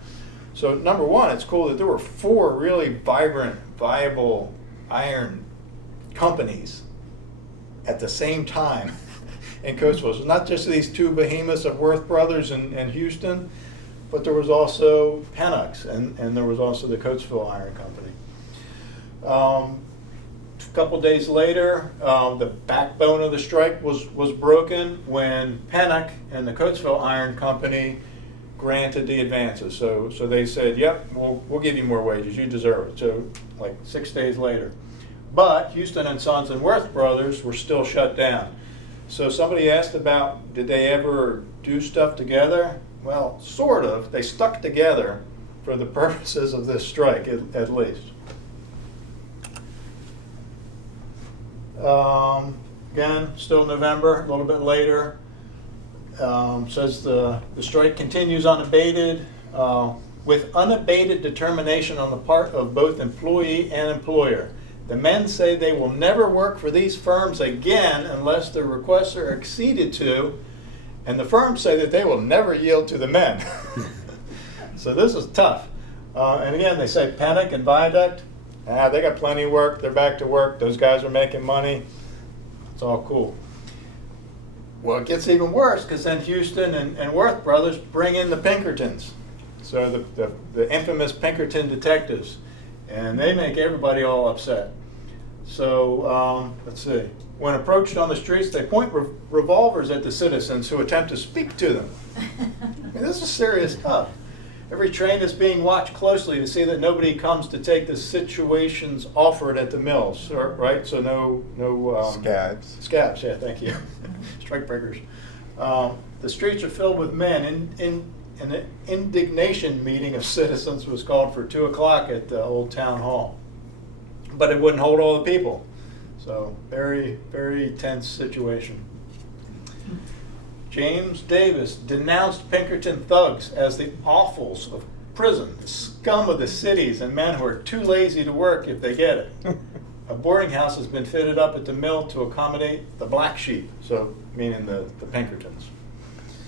So number one, it's cool that there were 4 really vibrant, viable iron companies at the same time in Coatesville. So not just these 2 behemoths of Worth Brothers and Houston, but there was also Pennock's and there was also the Coatesville Iron Company. A couple days later, the backbone of the strike was broken when Pennock and the Coatesville Iron Company granted the advances. So they said, yep, we'll give you more wages, you deserve it. So like 6 days later. But Houston and Sons and Worth Brothers were still shut down. So somebody asked about, did they ever do stuff together? Well, sort of. They stuck together for the purposes of this strike, at least. Again, still November, a little bit later. Says the strike continues unabated, with unabated determination on the part of both employee and employer. The men say they will never work for these firms again unless their requests are acceded to, and the firms say that they will never yield to the men. So this is tough. And again, they say Pennock and Viaduct, they got plenty of work, they're back to work, those guys are making money, it's all cool. Well, it gets even worse because then Houston and Worth Brothers bring in the Pinkertons. So the infamous Pinkerton detectives, and they make everybody all upset. So let's see. When approached on the streets, they point revolvers at the citizens who attempt to speak to them. I mean, this is serious stuff. Every train is being watched closely to see that nobody comes to take the situations offered at the mills, right? So no Scabs. Scabs, yeah, thank you. Strike breakers. the streets are filled with men. An indignation meeting of citizens was called for 2 o'clock at the old town hall, but it wouldn't hold all the people. So very, very tense situation. James Davis denounced Pinkerton thugs as the offals of prison, the scum of the cities, and men who are too lazy to work if they get it. A boarding house has been fitted up at the mill to accommodate the black sheep, so meaning the Pinkertons.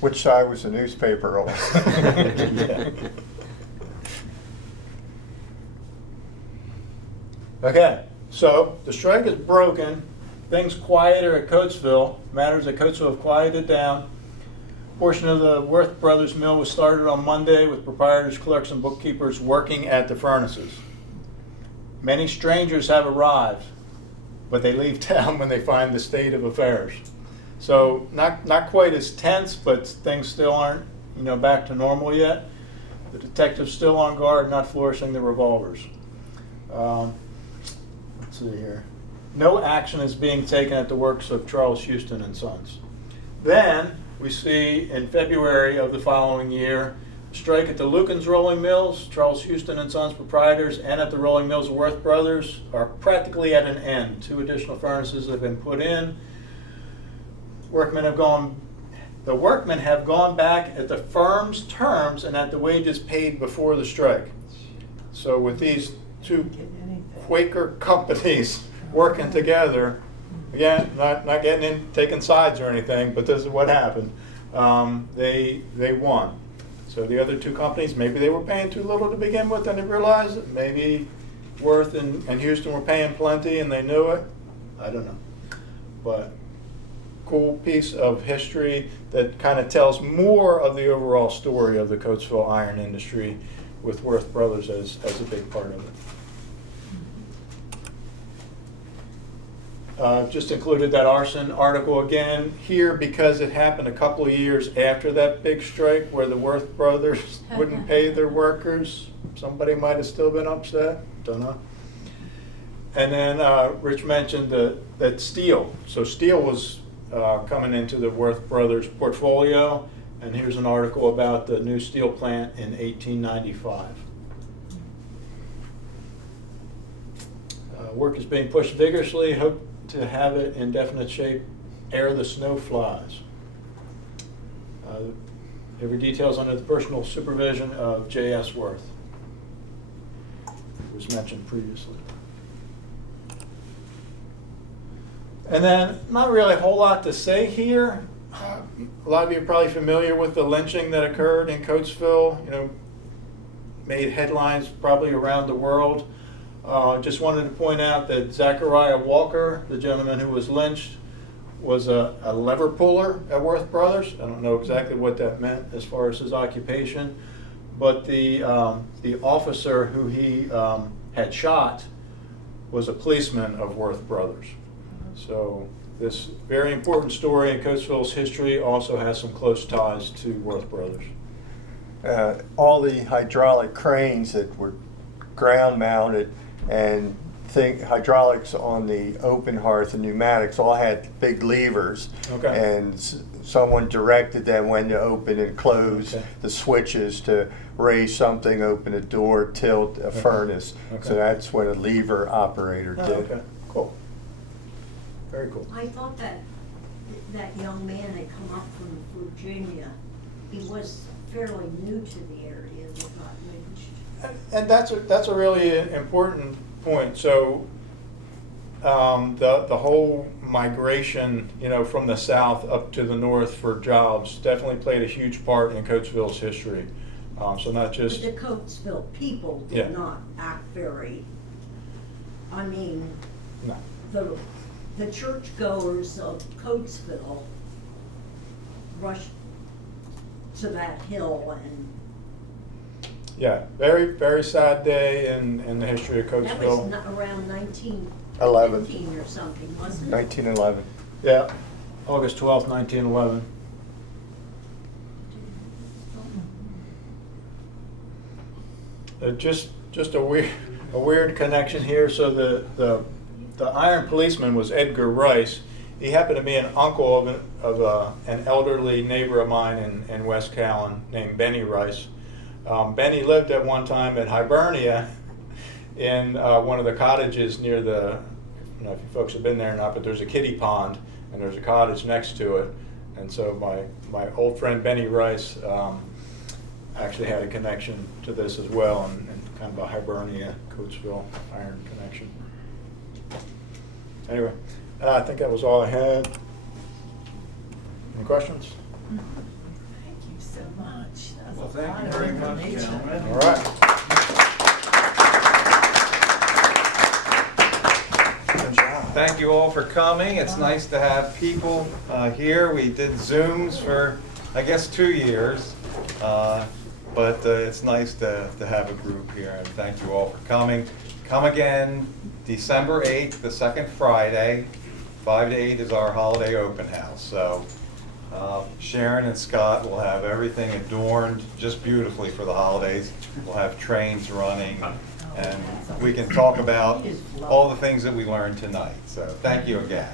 Which side was the newspaper on? Yeah. Okay, so the strike is broken. Things quieter at Coatesville. Matters at Coatesville have quieted down. A portion of the Worth Brothers mill was started on Monday with proprietors, clerks, and bookkeepers working at the furnaces. Many strangers have arrived, but they leave town when they find the state of affairs. So not quite as tense, but things still aren't, back to normal yet. The detective's still on guard, not flourishing the revolvers. Let's see here. No action is being taken at the works of Charles Houston and Sons. Then we see in February of the following year, strike at the Lukens Rolling Mills. Charles Houston and Sons proprietors, and at the Rolling Mills of Worth Brothers are practically at an end. 2 additional furnaces have been put in. The workmen have gone back at the firm's terms and at the wages paid before the strike. So with these 2 Quaker companies working together, again, not getting in, taking sides or anything, but this is what happened. They won. So the other 2 companies, maybe they were paying too little to begin with and they realized it. Maybe Worth and Houston were paying plenty and they knew it. I don't know. But cool piece of history that kind of tells more of the overall story of the Coatesville iron industry, with Worth Brothers as a big part of it. Just included that arson article again here because it happened a couple of years after that big strike where the Worth Brothers wouldn't pay their workers. Somebody might have still been upset, don't know. And then Rich mentioned that steel. So steel was coming into the Worth Brothers portfolio, and here's an article about the new steel plant in 1895. Work is being pushed vigorously, hope to have it in definite shape ere the snow flies. Every details under the personal supervision of J.S. Worth. It was mentioned previously. And then, not really a whole lot to say here. A lot of you are probably familiar with the lynching that occurred in Coatesville. Made headlines probably around the world. Just wanted to point out that Zachariah Walker, the gentleman who was lynched, was a lever puller at Worth Brothers. I don't know exactly what that meant as far as his occupation, but the officer who he had shot was a policeman of Worth Brothers. So this very important story in Coatesville's history also has some close ties to Worth Brothers. All the hydraulic cranes that were ground mounted and hydraulics on the open hearth and pneumatics all had big levers. Okay. And someone directed them when to open and close the switches to raise something, open a door, tilt a furnace. So that's what a lever operator did. Okay, cool. Very cool. I thought that young man had come up from Virginia. He was fairly new to the area that got lynched. And that's a really important point. So the whole migration, from the south up to the north for jobs definitely played a huge part in Coatesville's history. So not just But the Coatesville people did not act very. I mean, no. The churchgoers of Coatesville rushed to that hill and. Yeah, very, very sad day in the history of Coatesville. That was around 1915 or something, wasn't it? 1911. Yeah, August 12th, 1911. Just a weird connection here. So the iron policeman was Edgar Rice. He happened to be an uncle of an elderly neighbor of mine in West Callan named Benny Rice. Benny lived at one time in Hibernia in one of the cottages near the, I don't know if you folks have been there or not, but there's a kiddie pond and there's a cottage next to it. And so my old friend Benny Rice actually had a connection to this as well, and kind of a Hibernia, Coatesville iron connection. Anyway, I think that was all I had. Any questions? Thank you so much. That was Well, a thank lot you of very much, information. gentlemen. All right. Thank you all for coming. It's nice to have people here. We did Zooms for, I guess, 2 years. But it's nice to have a group here, and thank you all for coming. Come again December 8th, the second Friday. 5 to 8 is our holiday open house. So Sharon and Scott will have everything adorned just beautifully for the holidays. We'll have trains running, and we can talk about all the things that we learned tonight. So thank you again.